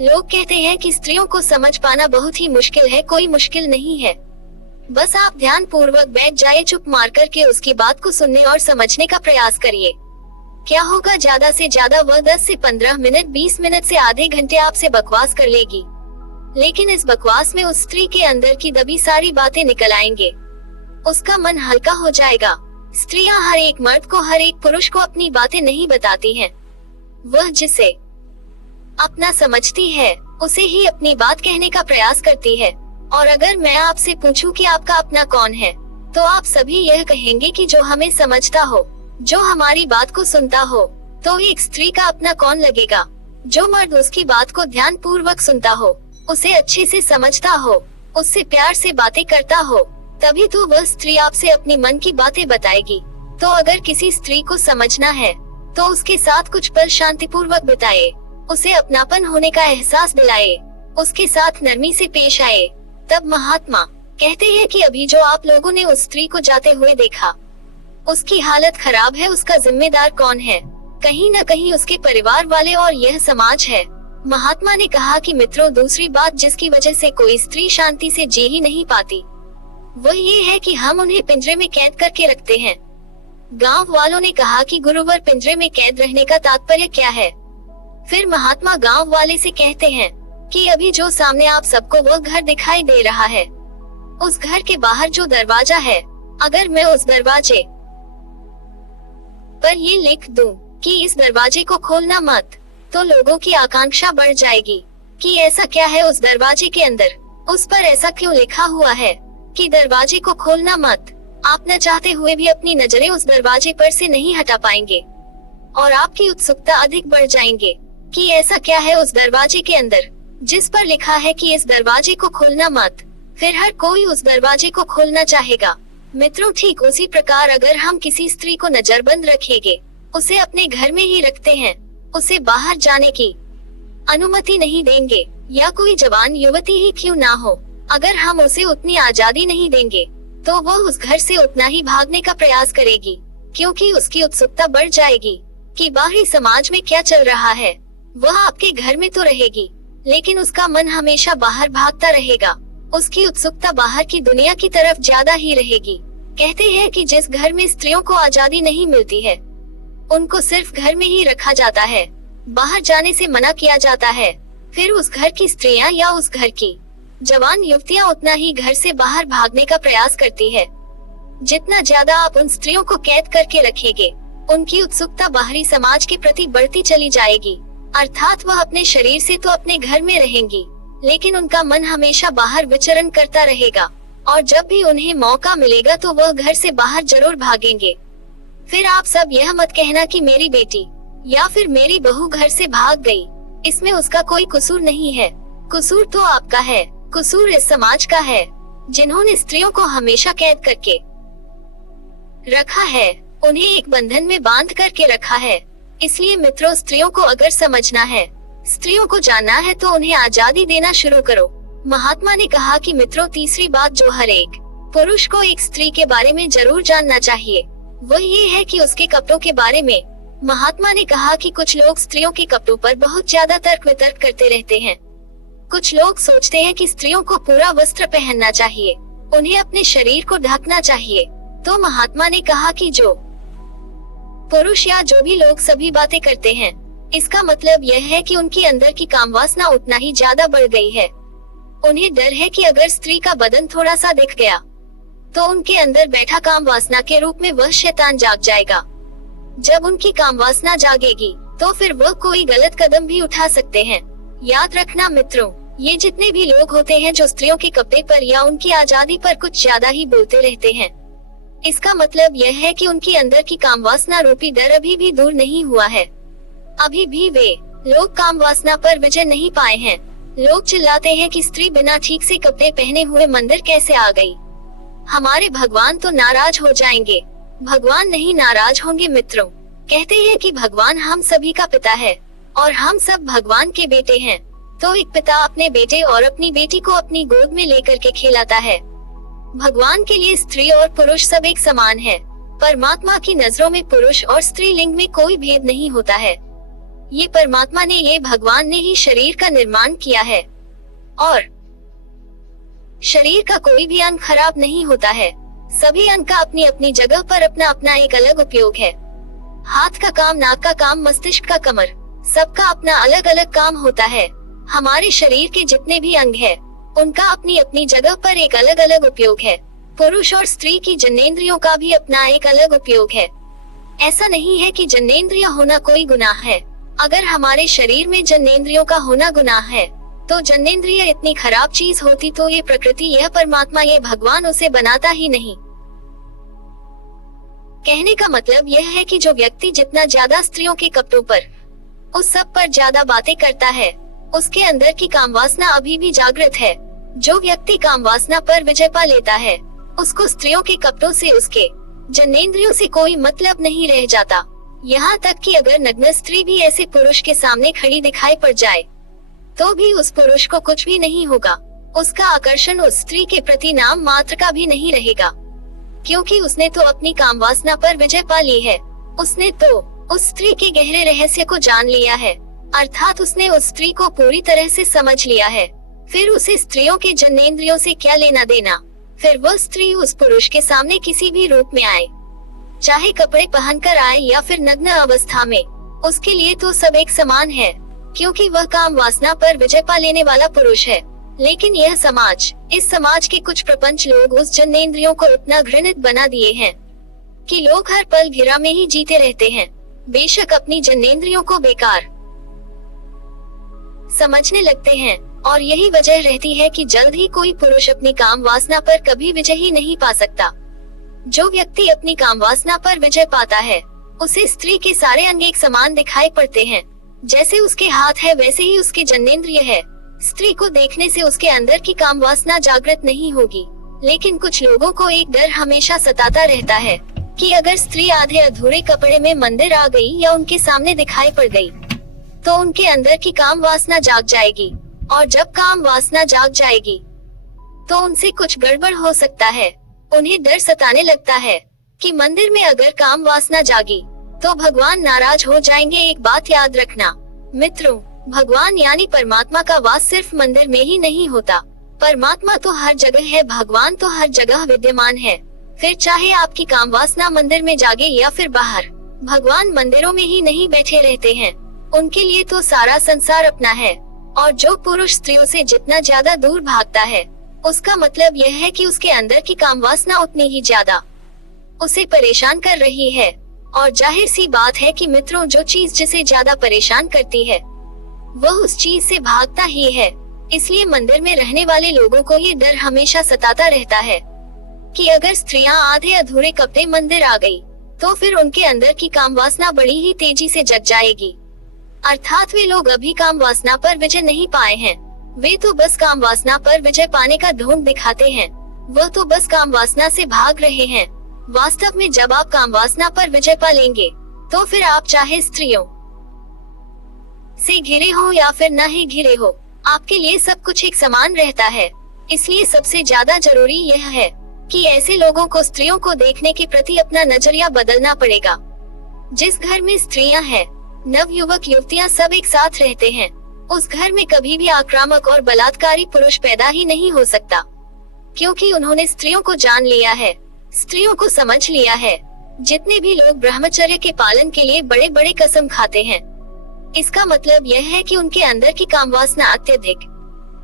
लोग कहते हैं कि स्त्रियों को समझ पाना बहुत ही मुश्किल है। कोई मुश्किल नहीं है, बस आप ध्यान पूर्वक बैठ जाइए, चुप मार कर के उसकी बात को सुनने और समझने का प्रयास करिए। क्या होगा, ज्यादा से ज्यादा वह 10 से 15 मिनट, 20 मिनट से आधे घंटे आपसे बकवास कर लेगी, लेकिन इस बकवास में उस स्त्री के अंदर की दबी सारी बातें निकल आएंगे, उसका मन हल्का हो जाएगा। स्त्रियां हर एक मर्द को, हर एक पुरुष को अपनी बातें नहीं बताती हैं, वह जिसे अपना समझती है उसे ही अपनी बात कहने का प्रयास करती है। और अगर मैं आपसे पूछूं कि आपका अपना कौन है, तो आप सभी यह कहेंगे कि जो हमें समझता हो, जो हमारी बात को सुनता हो। तो एक स्त्री का अपना कौन लगेगा? जो मर्द उसकी बात को ध्यान पूर्वक सुनता हो, उसे अच्छे से समझता हो, उससे प्यार से बातें करता हो, तभी तो वह स्त्री आपसे अपनी मन की बातें बताएगी। तो अगर किसी स्त्री को समझना है तो उसके साथ कुछ पल शांतिपूर्वक बिताए, उसे अपनापन होने का एहसास दिलाए, उसके साथ नरमी से पेश आए। तब महात्मा कहते हैं कि अभी जो आप लोगों ने उस स्त्री को जाते हुए देखा, उसकी हालत खराब है, उसका जिम्मेदार कौन है? कहीं न कहीं उसके परिवार वाले और यह समाज है। महात्मा ने कहा कि मित्रों, दूसरी बात जिसकी वजह से कोई स्त्री शांति से जी ही नहीं पाती, वह ये है कि हम उन्हें पिंजरे में कैद करके रखते हैं। गांव वालों ने कहा कि गुरुवर, पिंजरे में कैद रहने का तात्पर्य क्या है? फिर महात्मा गांव वाले से कहते हैं कि अभी जो सामने आप सबको वो घर दिखाई दे रहा है, उस घर के बाहर जो दरवाजा है, अगर मैं उस दरवाजे पर ये लिख दूं कि इस दरवाजे को खोलना मत, तो लोगों की आकांक्षा बढ़ जाएगी कि ऐसा क्या है उस दरवाजे के अंदर, उस पर ऐसा क्यों लिखा हुआ है कि दरवाजे को खोलना मत। आप न चाहते हुए भी अपनी नजरें उस दरवाजे पर से नहीं हटा पाएंगे और आपकी उत्सुकता अधिक बढ़ जाएंगे कि ऐसा क्या है उस दरवाजे के अंदर जिस पर लिखा है कि इस दरवाजे को खोलना मत। फिर हर कोई उस दरवाजे को खोलना चाहेगा। मित्रों, ठीक उसी प्रकार अगर हम किसी स्त्री को नजरबंद रखेंगे, उसे अपने घर में ही रखते हैं, उसे बाहर जाने की अनुमति नहीं देंगे, या कोई जवान युवती ही क्यों ना हो, अगर हम उसे उतनी आजादी नहीं देंगे, तो वो उस घर से उतना ही भागने का प्रयास करेगी, क्योंकि उसकी उत्सुकता बढ़ जाएगी कि बाहरी समाज में क्या चल रहा है। वह आपके घर में तो रहेगी, लेकिन उसका मन हमेशा बाहर भागता रहेगा। उसकी उत्सुकता बाहर की दुनिया की तरफ ज्यादा ही रहेगी। कहते हैं कि जिस घर में स्त्रियों को आजादी नहीं मिलती है, उनको सिर्फ घर में ही रखा जाता है, बाहर जाने से मना किया जाता है। फिर उस घर की स्त्रियां या उस घर की जवान युवतियां उतना ही घर से बाहर भागने का प्रयास करती है। जितना ज्यादा आप उन स्त्रियों को कैद करके रखेंगे, उनकी उत्सुकता बाहरी समाज के प्रति बढ़ती चली जाएगी। अर्थात वह अपने शरीर से तो अपने घर में रहेंगी, लेकिन उनका मन हमेशा बाहर विचरण करता रहेगा, और जब भी उन्हें मौका मिलेगा तो वह घर से बाहर जरूर भागेंगे। फिर आप सब यह मत कहना कि मेरी बेटी या फिर मेरी बहू घर से भाग गई, इसमें उसका कोई कसूर नहीं है। कसूर तो आपका है, कसूर इस समाज का है, जिन्होंने स्त्रियों को हमेशा कैद करके रखा है, उन्हें एक बंधन में बांध करके रखा है। इसलिए मित्रों, स्त्रियों को अगर समझना है, स्त्रियों को जानना है, तो उन्हें आजादी देना शुरू करो। महात्मा ने कहा कि मित्रों, तीसरी बात जो हर एक पुरुष को एक स्त्री के बारे में जरूर जानना चाहिए, वह ये है कि उसके कपड़ों के बारे में। महात्मा ने कहा कि कुछ लोग स्त्रियों के कपड़ों पर बहुत ज्यादा तर्क वितर्क करते रहते हैं। कुछ लोग सोचते हैं कि स्त्रियों को पूरा वस्त्र पहनना चाहिए, उन्हें अपने शरीर को ढकना चाहिए। तो महात्मा ने कहा कि जो पुरुष या जो भी लोग सभी बातें करते हैं, इसका मतलब यह है कि उनकी अंदर की कामवासना उतना ही ज्यादा बढ़ गई है। उन्हें डर है कि अगर स्त्री का बदन थोड़ा सा दिख गया, तो उनके अंदर बैठा कामवासना के रूप में वह शैतान जाग जाएगा। जब उनकी कामवासना जागेगी, तो फिर वह कोई गलत कदम भी उठा सकते हैं। याद रखना मित्रों, ये जितने भी लोग होते हैं जो स्त्रियों के कपड़े पर या उनकी आजादी पर कुछ ज्यादा ही बोलते रहते हैं, इसका मतलब यह है कि उनकी अंदर की कामवासना रूपी डर अभी भी दूर नहीं हुआ है। अभी भी वे लोग कामवासना पर विजय नहीं पाए हैं। लोग चिल्लाते हैं कि स्त्री बिना ठीक से कपड़े पहने हुए मंदिर कैसे आ गई, हमारे भगवान तो नाराज हो जाएंगे। भगवान नहीं नाराज होंगे मित्रों। कहते हैं कि भगवान हम सभी का पिता है और हम सब भगवान के बेटे हैं। तो एक पिता अपने बेटे और अपनी बेटी को अपनी गोद में लेकर के खिलाता है। भगवान के लिए स्त्री और पुरुष सब एक समान है। परमात्मा की नजरों में पुरुष और स्त्री लिंग में कोई भेद नहीं होता है। ये परमात्मा ने, ये भगवान ने ही शरीर का निर्माण किया है, और शरीर का कोई भी अंग खराब नहीं होता है। सभी अंग का अपनी अपनी जगह पर अपना अपना एक अलग उपयोग है। हाथ का काम, नाक का काम, मस्तिष्क का कमर, सबका अपना अलग अलग काम होता है। हमारे शरीर के जितने भी अंग हैं, उनका अपनी अपनी जगह पर एक अलग अलग उपयोग है। पुरुष और स्त्री की जन्नेंद्रियों का भी अपना एक अलग उपयोग है। ऐसा नहीं है कि जन्नेंद्रिय होना कोई गुनाह है। अगर हमारे शरीर में जन्नेंद्रियों का होना गुनाह है, तो जन्नेंद्रिय इतनी खराब चीज होती तो ये प्रकृति, यह परमात्मा, ये भगवान उसे बनाता ही नहीं। कहने का मतलब यह है कि जो व्यक्ति जितना ज्यादा स्त्रियों के कपड़ों पर, उस सब पर ज्यादा बातें करता है, उसके अंदर की कामवासना अभी भी जागृत है। जो व्यक्ति कामवासना पर विजय पा लेता है, उसको स्त्रियों के कपड़ों से, उसके जन्नेंद्रियों से कोई मतलब नहीं रह जाता। यहाँ तक कि अगर नग्न स्त्री भी ऐसे पुरुष के सामने खड़ी दिखाई पड़ जाए, तो भी उस पुरुष को कुछ भी नहीं होगा। उसका आकर्षण उस स्त्री के प्रति नाम मात्र का भी नहीं रहेगा। क्योंकि उसने तो अपनी काम वासना पर विजय पा ली है। उसने तो उस स्त्री के गहरे रहस्य को जान लिया है, अर्थात उसने उस स्त्री को पूरी तरह से समझ लिया है। फिर उसे स्त्रियों के जन्नेंद्रियों से क्या लेना देना। फिर वह स्त्री उस पुरुष के सामने किसी भी रूप में आए, चाहे कपड़े पहनकर आए या फिर नग्न अवस्था में, उसके लिए तो सब एक समान है, क्योंकि वह काम वासना पर विजय पा लेने वाला पुरुष है। लेकिन यह समाज, इस समाज के कुछ प्रपंच लोग उस जन्नेंद्रियों को इतना घृणित बना दिए हैं कि लोग हर पल घिरा में ही जीते रहते हैं, बेशक अपनी जन्नेंद्रियों को बेकार समझने लगते हैं। और यही वजह रहती है कि जल्द ही कोई पुरुष अपनी काम वासना पर कभी विजय ही नहीं पा सकता। जो व्यक्ति अपनी काम वासना पर विजय पाता है, उसे स्त्री के सारे अंग एक समान दिखाई पड़ते हैं। जैसे उसके हाथ है वैसे ही उसके जन्नेंद्रिय है। स्त्री को देखने से उसके अंदर की काम वासना जागृत नहीं होगी, लेकिन कुछ लोगों को एक डर हमेशा सताता रहता है कि अगर स्त्री आधे अधूरे कपड़े में मंदिर आ गई या उनके सामने दिखाई पड़ गई, तो उनके अंदर की काम वासना जाग जाएगी, और जब काम वासना जाग जाएगी तो उनसे कुछ गड़बड़ हो सकता है। उन्हें डर सताने लगता है कि मंदिर में अगर काम वासना जागी तो भगवान नाराज हो जाएंगे। एक बात याद रखना मित्रों, भगवान यानी परमात्मा का वास सिर्फ मंदिर में ही नहीं होता। परमात्मा तो हर जगह है, भगवान तो हर जगह विद्यमान है। फिर चाहे आपकी काम वासना मंदिर में जागे या फिर बाहर, भगवान मंदिरों में ही नहीं बैठे रहते हैं, उनके लिए तो सारा संसार अपना है। और जो पुरुष स्त्रियों से जितना ज्यादा दूर भागता है, उसका मतलब यह है कि उसके अंदर की काम वासना उतनी ही ज्यादा उसे परेशान कर रही है। और जाहिर सी बात है कि मित्रों, जो चीज जिसे ज्यादा परेशान करती है वह उस चीज से भागता ही है। इसलिए मंदिर में रहने वाले लोगों को ये डर हमेशा सताता रहता है कि अगर स्त्रियां आधे अधूरे कपड़े मंदिर आ गई तो फिर उनके अंदर की काम वासना बड़ी ही तेजी से जग जाएगी। अर्थात वे लोग अभी काम वासना पर विजय नहीं पाए हैं, वे तो बस काम वासना पर विजय पाने का ढोंग दिखाते हैं, वह तो बस काम वासना से भाग रहे हैं। वास्तव में जब आप काम वासना पर विजय पा लेंगे तो फिर आप चाहे स्त्रियों से घिरे हो या फिर न ही घिरे हो, आपके लिए सब कुछ एक समान रहता है। इसलिए सबसे ज्यादा जरूरी यह है कि ऐसे लोगों को स्त्रियों को देखने के प्रति अपना नजरिया बदलना पड़ेगा। जिस घर में स्त्रियां हैं, नव युवक युवतियां सब एक साथ रहते हैं, उस घर में कभी भी आक्रामक और बलात्कारी पुरुष पैदा ही नहीं हो सकता, क्योंकि उन्होंने स्त्रियों को जान लिया है, स्त्रियों को समझ लिया है। जितने भी लोग ब्रह्मचर्य के पालन के लिए बड़े बड़े कसम खाते हैं, इसका मतलब यह है कि उनके अंदर की काम वासना अत्यधिक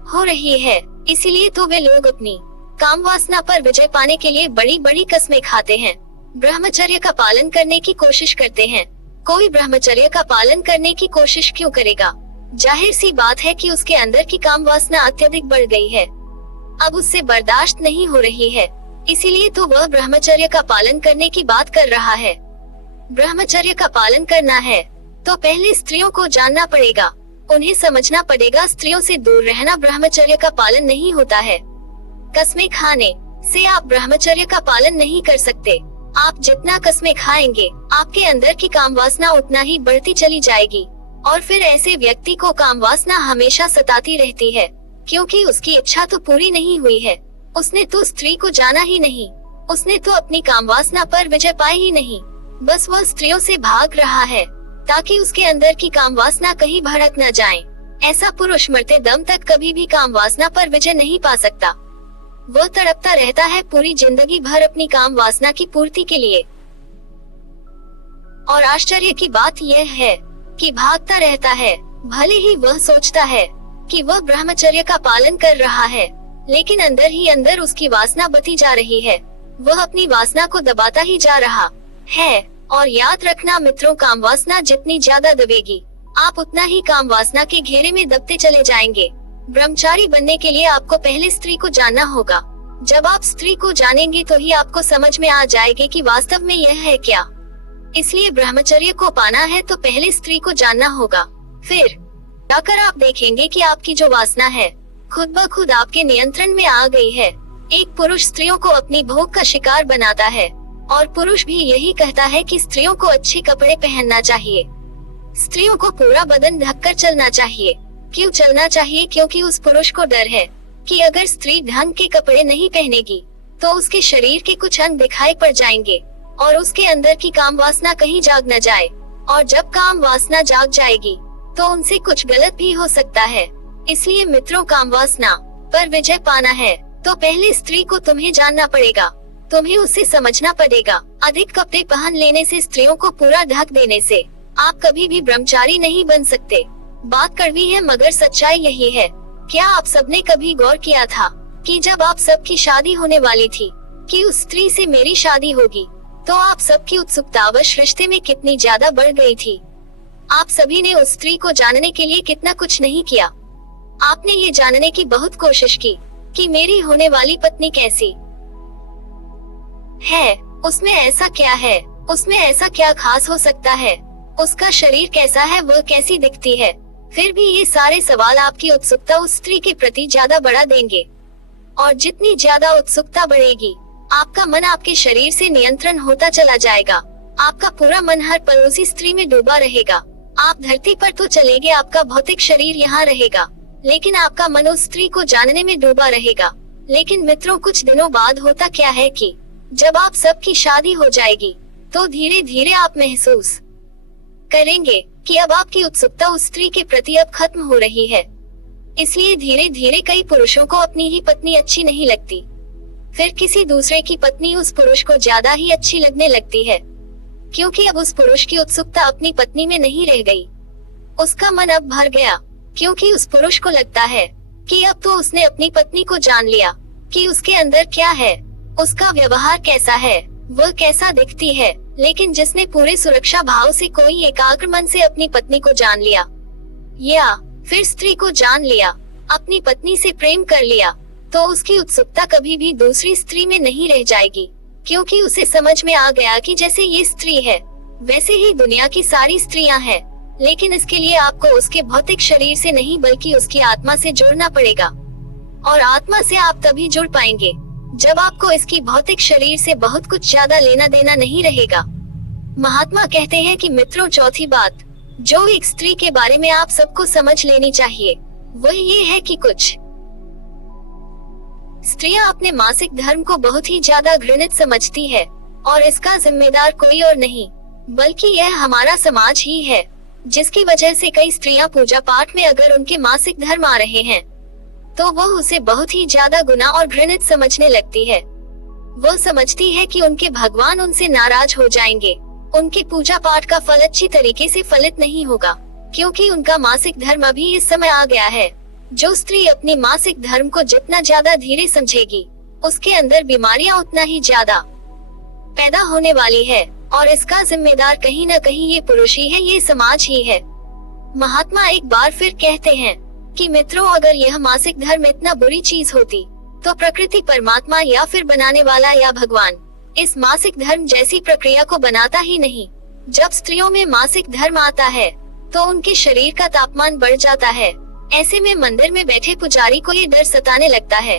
हो रही है। इसीलिए तो वे लोग अपनी काम वासना पर विजय पाने के लिए बड़ी बड़ी कस्में खाते हैं, ब्रह्मचर्य का पालन करने की कोशिश करते हैं। कोई ब्रह्मचर्य का पालन करने की कोशिश क्यों करेगा? जाहिर सी बात है कि उसके अंदर की काम वासना अत्यधिक बढ़ गई है, अब उससे बर्दाश्त नहीं हो रही है, इसीलिए तो वह ब्रह्मचर्य का पालन करने की बात कर रहा है। ब्रह्मचर्य का पालन करना है तो पहले स्त्रियों को जानना पड़ेगा, उन्हें समझना पड़ेगा। स्त्रियों से दूर रहना ब्रह्मचर्य का पालन नहीं होता है। कस्में खाने से आप ब्रह्मचर्य का पालन नहीं कर सकते। आप जितना कस्में खाएंगे, आपके अंदर की काम वासना उतना ही बढ़ती चली जाएगी, और फिर ऐसे व्यक्ति को काम वासना हमेशा सताती रहती है, क्योंकि उसकी इच्छा तो पूरी नहीं हुई है। उसने तो स्त्री को जाना ही नहीं, उसने तो अपनी काम वासना पर विजय पाई ही नहीं, बस वह स्त्रियों से भाग रहा है ताकि उसके अंदर की काम वासना कहीं भड़क न जाए। ऐसा पुरुष मरते दम तक कभी भी काम वासना पर विजय नहीं पा सकता। वह तड़पता रहता है पूरी जिंदगी भर अपनी काम वासना की पूर्ति के लिए। और आश्चर्य की बात यह है कि भागता रहता है, भले ही वह सोचता है कि वह ब्रह्मचर्य का पालन कर रहा है, लेकिन अंदर ही अंदर उसकी वासना बढ़ती जा रही है, वह अपनी वासना को दबाता ही जा रहा है। और याद रखना मित्रों, काम वासना जितनी ज्यादा दबेगी, आप उतना ही काम वासना के घेरे में दबते चले जाएंगे। ब्रह्मचारी बनने के लिए आपको पहले स्त्री को जानना होगा। जब आप स्त्री को जानेंगे तो ही आपको समझ में आ जाएगी कि वास्तव में यह है क्या। इसलिए ब्रह्मचर्य को पाना है तो पहले स्त्री को जानना होगा, फिर जाकर आप देखेंगे कि आपकी जो वासना है खुद ब खुद आपके नियंत्रण में आ गई है। एक पुरुष स्त्रियों को अपनी भोग का शिकार बनाता है, और पुरुष भी यही कहता है कि स्त्रियों को अच्छे कपड़े पहनना चाहिए, स्त्रियों को पूरा बदन ढककर चलना चाहिए। क्यों चलना चाहिए? क्योंकि उस पुरुष को डर है कि अगर स्त्री ढंग के कपड़े नहीं पहनेगी तो उसके शरीर के कुछ अंग दिखाई पड़ जाएंगे और उसके अंदर की काम वासना कहीं जाग न जाए। और जब काम वासना जाग जाएगी तो उनसे कुछ गलत भी हो सकता है। इसलिए मित्रों, काम वासना पर विजय पाना है तो पहले स्त्री को तुम्हें जानना पड़ेगा, तुम्हें उसे समझना पड़ेगा। अधिक कपड़े पहन लेने से, स्त्रियों को पूरा ढक देने से आप कभी भी ब्रह्मचारी नहीं बन सकते। बात कड़वी है मगर सच्चाई यही है। क्या आप सबने कभी गौर किया था कि जब आप सबकी शादी होने वाली थी कि उस स्त्री से मेरी शादी होगी, तो आप सबकी उत्सुकता अवश्य रिश्ते में कितनी ज्यादा बढ़ गई थी। आप सभी ने उस स्त्री को जानने के लिए कितना कुछ नहीं किया। आपने ये जानने की बहुत कोशिश की कि मेरी होने वाली पत्नी कैसी है, उसमें ऐसा क्या है, उसमें ऐसा क्या खास हो सकता है, उसका शरीर कैसा है, वह कैसी दिखती है। फिर भी ये सारे सवाल आपकी उत्सुकता उस स्त्री के प्रति ज्यादा बढ़ा देंगे। और जितनी ज्यादा उत्सुकता बढ़ेगी, आपका मन आपके शरीर से नियंत्रण होता चला जाएगा। आपका पूरा मन हर पल उसी स्त्री में डूबा रहेगा। आप धरती पर तो चलेंगे, आपका भौतिक शरीर यहाँ रहेगा, लेकिन आपका मन उस स्त्री को जानने में डूबा रहेगा। लेकिन मित्रों, कुछ दिनों बाद होता क्या है कि जब आप सबकी शादी हो जाएगी तो धीरे धीरे आप महसूस करेंगे कि अब आपकी उत्सुकता उस स्त्री के प्रति अब खत्म हो रही है। इसलिए धीरे धीरे कई पुरुषों को अपनी ही पत्नी अच्छी नहीं लगती, फिर किसी दूसरे की पत्नी उस पुरुष को ज्यादा ही अच्छी लगने लगती है, क्योंकि अब उस पुरुष की उत्सुकता अपनी पत्नी में नहीं रह गई। उसका मन अब भर गया, क्योंकि उस पुरुष को लगता है कि अब तो उसने अपनी पत्नी को जान लिया कि उसके अंदर क्या है, उसका व्यवहार कैसा है, वह कैसा दिखती है। लेकिन जिसने पूरे सुरक्षा भाव से कोई एकाग्र मन से अपनी पत्नी को जान लिया या फिर स्त्री को जान लिया, अपनी पत्नी से प्रेम कर लिया, तो उसकी उत्सुकता कभी भी दूसरी स्त्री में नहीं रह जाएगी, क्योंकि उसे समझ में आ गया कि जैसे ये स्त्री है वैसे ही दुनिया की सारी स्त्रियां हैं। लेकिन इसके लिए आपको उसके भौतिक शरीर से नहीं बल्कि उसकी आत्मा से जुड़ना पड़ेगा। और आत्मा से आप तभी जुड़ पाएंगे जब आपको इसकी भौतिक शरीर से बहुत कुछ ज्यादा लेना देना नहीं रहेगा। महात्मा कहते हैं कि मित्रों, चौथी बात जो एक स्त्री के बारे में आप सबको समझ लेनी चाहिए वह ये है कि कुछ स्त्रियां अपने मासिक धर्म को बहुत ही ज्यादा घृणित समझती है, और इसका जिम्मेदार कोई और नहीं बल्कि यह हमारा समाज ही है, जिसकी वजह से कई स्त्रियां पूजा पाठ में अगर उनके मासिक धर्म आ रहे हैं तो वह उसे बहुत ही ज्यादा गुनाह और घृणित समझने लगती है। वह समझती है कि उनके भगवान उनसे नाराज हो जाएंगे, उनके पूजा पाठ का फल अच्छी तरीके से फलित नहीं होगा, क्योंकि उनका मासिक धर्म अभी इस समय आ गया है। जो स्त्री अपनी मासिक धर्म को जितना ज्यादा धीरे समझेगी, उसके अंदर बीमारियां उतना ही ज्यादा पैदा होने वाली है, और इसका जिम्मेदार कहीं न कहीं ये पुरुष ही है, ये समाज ही है। महात्मा एक बार फिर कहते हैं कि मित्रों, अगर यह मासिक धर्म इतना बुरी चीज होती तो प्रकृति, परमात्मा या फिर बनाने वाला या भगवान इस मासिक धर्म जैसी प्रक्रिया को बनाता ही नहीं। जब स्त्रियों में मासिक धर्म आता है तो उनके शरीर का तापमान बढ़ जाता है। ऐसे में मंदिर में बैठे पुजारी को ये डर सताने लगता है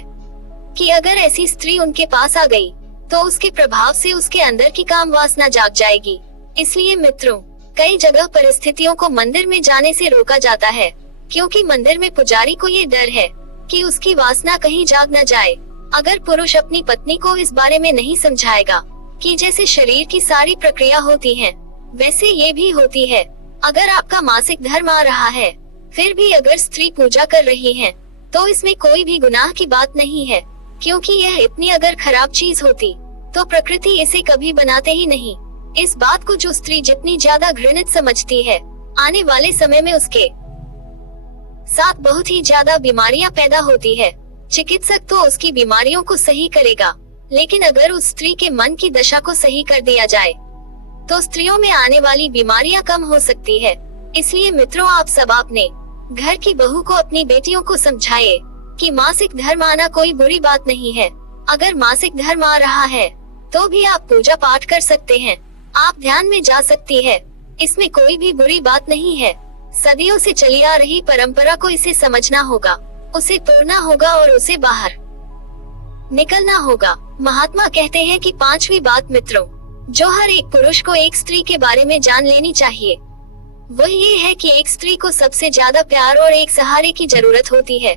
कि अगर ऐसी स्त्री उनके पास आ गई तो उसके प्रभाव से उसके अंदर की काम वासना जाग जाएगी। इसलिए मित्रों, कई जगह परिस्थितियों को मंदिर में जाने से रोका जाता है, क्योंकि मंदिर में पुजारी को ये डर है कि उसकी वासना कहीं जाग न जाए। अगर पुरुष अपनी पत्नी को इस बारे में नहीं समझाएगा कि जैसे शरीर की सारी प्रक्रिया होती है वैसे ये भी होती है, अगर आपका मासिक धर्म आ रहा है फिर भी अगर स्त्री पूजा कर रही है तो इसमें कोई भी गुनाह की बात नहीं है, क्योंकि यह इतनी अगर खराब चीज होती तो प्रकृति इसे कभी बनाते ही नहीं। इस बात को जो स्त्री जितनी ज्यादा घृणित समझती है, आने वाले समय में उसके साथ बहुत ही ज्यादा बीमारियां पैदा होती है। चिकित्सक तो उसकी बीमारियों को सही करेगा, लेकिन अगर उस स्त्री के मन की दशा को सही कर दिया जाए तो स्त्रियों में आने वाली बीमारियां कम हो सकती है। इसलिए मित्रों, आप सब अपने घर की बहू को, अपनी बेटियों को समझाइए कि मासिक धर्म आना कोई बुरी बात नहीं है। अगर मासिक धर्म आ रहा है तो भी आप पूजा पाठ कर सकते हैं, आप ध्यान में जा सकती है, इसमें कोई भी बुरी बात नहीं है। सदियों से चली आ रही परंपरा को इसे समझना होगा, उसे तोड़ना होगा और उसे बाहर निकलना होगा। महात्मा कहते हैं कि पांचवी बात मित्रों, जो हर एक पुरुष को एक स्त्री के बारे में जान लेनी चाहिए वह ये है कि एक स्त्री को सबसे ज्यादा प्यार और एक सहारे की जरूरत होती है।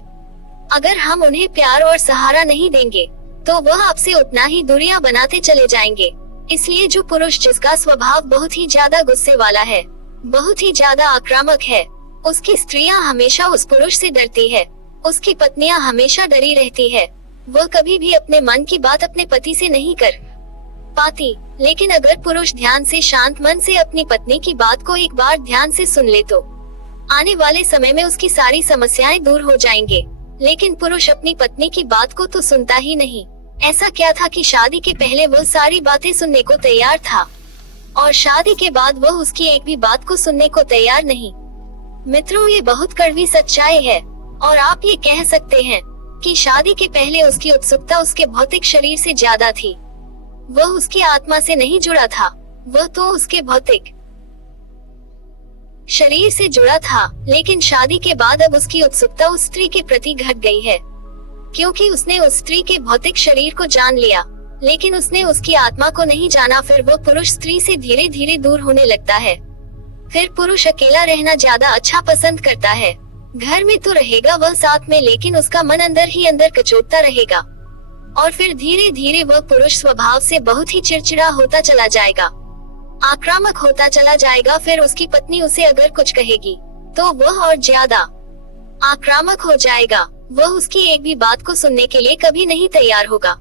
अगर हम उन्हें प्यार और सहारा नहीं देंगे तो वह आपसे उतना ही दूरियां बनाते चले जाएंगे। इसलिए जो पुरुष जिसका स्वभाव बहुत ही ज्यादा गुस्से वाला है, बहुत ही ज्यादा आक्रामक है, उसकी स्त्रियां हमेशा उस पुरुष से डरती है, उसकी पत्नियां हमेशा डरी रहती है। वह कभी भी अपने मन की बात अपने पति से नहीं कर पाती। लेकिन अगर पुरुष ध्यान से शांत मन से अपनी पत्नी की बात को एक बार ध्यान से सुन ले तो आने वाले समय में उसकी सारी समस्याएं दूर हो जाएंगे। लेकिन पुरुष अपनी पत्नी की बात को तो सुनता ही नहीं। ऐसा क्या था कि शादी के पहले वह सारी बातें सुनने को तैयार था और शादी के बाद वह उसकी एक भी बात को सुनने को तैयार नहीं। मित्रों, ये बहुत कड़वी सच्चाई है और आप ये कह सकते हैं कि शादी के पहले उसकी उत्सुकता उसके भौतिक शरीर से ज्यादा थी। वह उसकी आत्मा से नहीं जुड़ा था, वह तो उसके भौतिक शरीर से जुड़ा था। लेकिन शादी के बाद अब उसकी उत्सुकता उस स्त्री के प्रति घट गई है, क्योंकि उसने उस स्त्री के भौतिक शरीर को जान लिया, लेकिन उसने उसकी आत्मा को नहीं जाना। फिर वह पुरुष स्त्री से धीरे धीरे दूर होने लगता है। फिर पुरुष अकेला रहना ज्यादा अच्छा पसंद करता है। घर में तो रहेगा वह साथ में, लेकिन उसका मन अंदर ही अंदर कचोटता रहेगा और फिर धीरे धीरे वह पुरुष स्वभाव से बहुत ही चिड़चिड़ा होता चला जाएगा, आक्रामक होता चला जाएगा। फिर उसकी पत्नी उसे अगर कुछ कहेगी तो वह और ज्यादा आक्रामक हो जाएगा। वह उसकी एक भी बात को सुनने के लिए कभी नहीं तैयार होगा।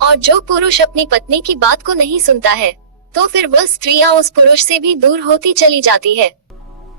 और जो पुरुष अपनी पत्नी की बात को नहीं सुनता है तो फिर वह स्त्रियां उस पुरुष से भी दूर होती चली जाती है।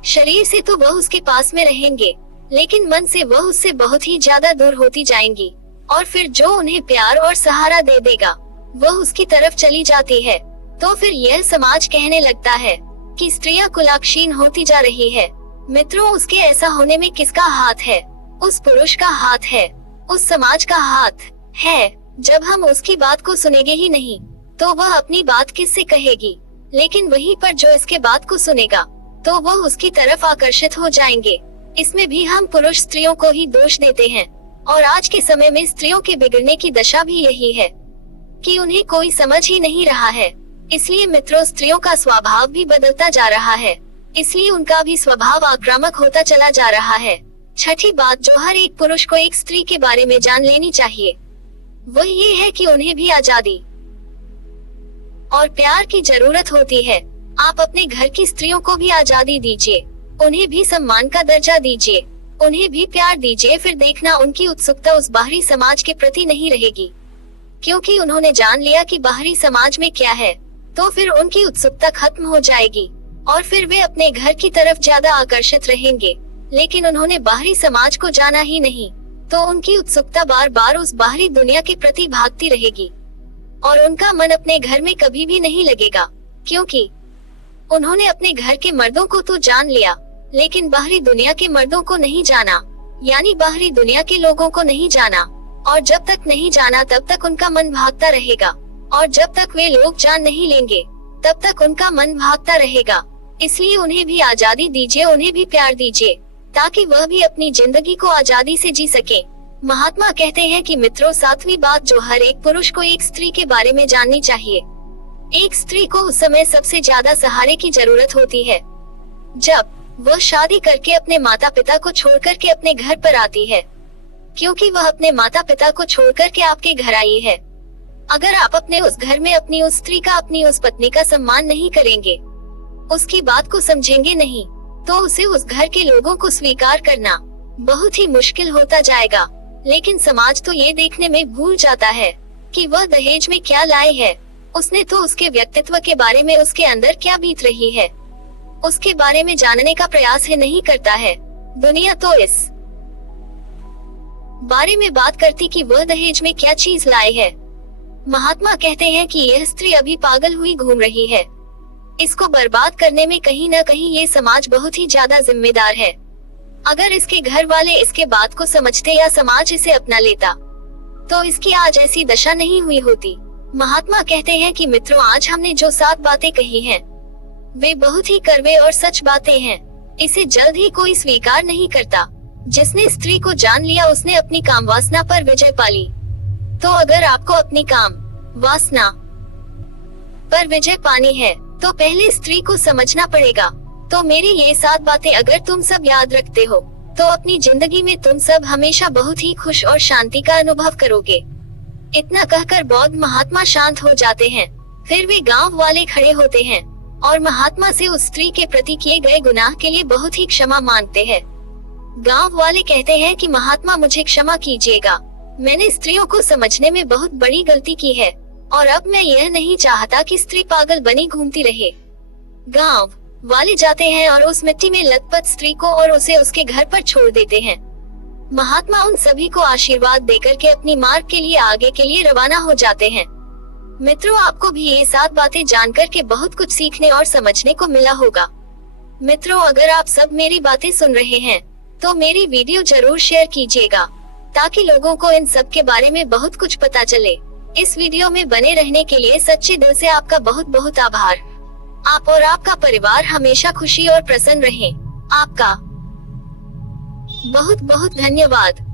शरीर से तो वह उसके पास में रहेंगे, लेकिन मन से वह उससे बहुत ही ज्यादा दूर होती जाएंगी। और फिर जो उन्हें प्यार और सहारा दे देगा वह उसकी तरफ चली जाती है। तो फिर यह समाज कहने लगता है कि स्त्रियां कुलाक्षीण होती जा रही है। मित्रों, उसके ऐसा होने में किसका हाथ है? उस पुरुष का हाथ है, उस समाज का हाथ है। जब हम उसकी बात को सुनेंगे ही नहीं तो वह अपनी बात किससे कहेगी? लेकिन वहीं पर जो इसके बात को सुनेगा तो वह उसकी तरफ आकर्षित हो जाएंगे। इसमें भी हम पुरुष स्त्रियों को ही दोष देते हैं और आज के समय में स्त्रियों के बिगड़ने की दशा भी यही है कि उन्हें कोई समझ ही नहीं रहा है। इसलिए मित्रों, स्त्रियों का स्वभाव भी बदलता जा रहा है, इसलिए उनका भी स्वभाव आक्रामक होता चला जा रहा है। छठी बात जो हर एक पुरुष को एक स्त्री के बारे में जान लेनी चाहिए वह ये है कि उन्हें भी आजादी और प्यार की जरूरत होती है। आप अपने घर की स्त्रियों को भी आजादी दीजिए, उन्हें भी सम्मान का दर्जा दीजिए, उन्हें भी प्यार दीजिए। फिर देखना उनकी उत्सुकता उस बाहरी समाज के प्रति नहीं रहेगी, क्योंकि उन्होंने जान लिया कि बाहरी समाज में क्या है। तो फिर उनकी उत्सुकता खत्म हो जाएगी और फिर वे अपने घर की तरफ ज्यादा आकर्षित रहेंगे। लेकिन उन्होंने बाहरी समाज को जाना ही नहीं, तो उनकी उत्सुकता बार बार उस बाहरी दुनिया के प्रति भागती रहेगी और उनका मन अपने घर में कभी भी नहीं लगेगा, क्योंकि उन्होंने अपने घर के मर्दों को तो जान लिया लेकिन बाहरी दुनिया के मर्दों को नहीं जाना, यानी बाहरी दुनिया के लोगों को नहीं जाना। और जब तक नहीं जाना तब तक उनका मन भागता रहेगा और जब तक वे लोग जान नहीं लेंगे तब तक उनका मन भागता रहेगा। इसलिए उन्हें भी आजादी दीजिए, उन्हें भी प्यार दीजिए, ताकि वह भी अपनी जिंदगी को आजादी से जी सके। महात्मा कहते हैं कि मित्रों, सातवीं बात जो हर एक पुरुष को एक स्त्री के बारे में जाननी चाहिए। एक स्त्री को उस समय सबसे ज्यादा सहारे की जरूरत होती है जब वह शादी करके अपने माता पिता को छोड़कर के अपने घर पर आती है, क्योंकि वह अपने माता पिता को छोड़कर के आपके घर आई है। अगर आप अपने उस घर में अपनी उस स्त्री का, अपनी उस पत्नी का सम्मान नहीं करेंगे, उसकी बात को समझेंगे नहीं, तो उसे उस घर के लोगों को स्वीकार करना बहुत ही मुश्किल होता जाएगा। लेकिन समाज तो ये देखने में भूल जाता है कि वह दहेज में क्या लाई है। उसने तो उसके व्यक्तित्व के बारे में, उसके अंदर क्या बीत रही है, उसके बारे में जानने का प्रयास ही नहीं करता है। दुनिया तो इस बारे में बात करती कि वह दहेज में क्या चीज लाई है। महात्मा कहते हैं कि यह स्त्री अभी पागल हुई घूम रही है। इसको बर्बाद करने में कहीं न कहीं ये समाज बहुत ही ज्यादा जिम्मेदार है। अगर इसके घर वाले इसके बात को समझते या समाज इसे अपना लेता तो इसकी आज ऐसी दशा नहीं हुई होती। महात्मा कहते हैं कि मित्रों, आज हमने जो 7 बातें कही हैं, वे बहुत ही कड़वे और सच बातें हैं। इसे जल्द ही कोई स्वीकार नहीं करता। जिसने स्त्री को जान लिया उसने अपनी काम वासना पर विजय पाली। तो अगर आपको अपनी काम वासना पर विजय पानी है तो पहले स्त्री को समझना पड़ेगा। तो मेरी ये 7 बातें अगर तुम सब याद रखते हो तो अपनी जिंदगी में तुम सब हमेशा बहुत ही खुश और शांति का अनुभव करोगे। इतना कहकर बौद्ध महात्मा शांत हो जाते हैं। फिर वे गांव वाले खड़े होते हैं और महात्मा से उस स्त्री के प्रति किए गए गुनाह के लिए बहुत ही क्षमा मांगते हैं। गांव वाले कहते हैं कि महात्मा मुझे क्षमा कीजिएगा, मैंने स्त्रियों को समझने में बहुत बड़ी गलती की है और अब मैं यह नहीं चाहता कि स्त्री पागल बनी घूमती रहे। गांव वाले जाते हैं और उस मिट्टी में लथपथ स्त्री को और उसे उसके घर पर छोड़ देते हैं। महात्मा उन सभी को आशीर्वाद देकर के अपनी मार्ग के लिए आगे के लिए रवाना हो जाते हैं। मित्रों, आपको भी ये 7 बातें जानकर के बहुत कुछ सीखने और समझने को मिला होगा। मित्रों, अगर आप सब मेरी बातें सुन रहे हैं तो मेरी वीडियो जरूर शेयर कीजिएगा ताकि लोगों को इन सब के बारे में बहुत कुछ पता चले। इस वीडियो में बने रहने के लिए सच्चे दिल से आपका बहुत बहुत आभार। आप और आपका परिवार हमेशा खुशी और प्रसन्न रहें। आपका बहुत बहुत धन्यवाद।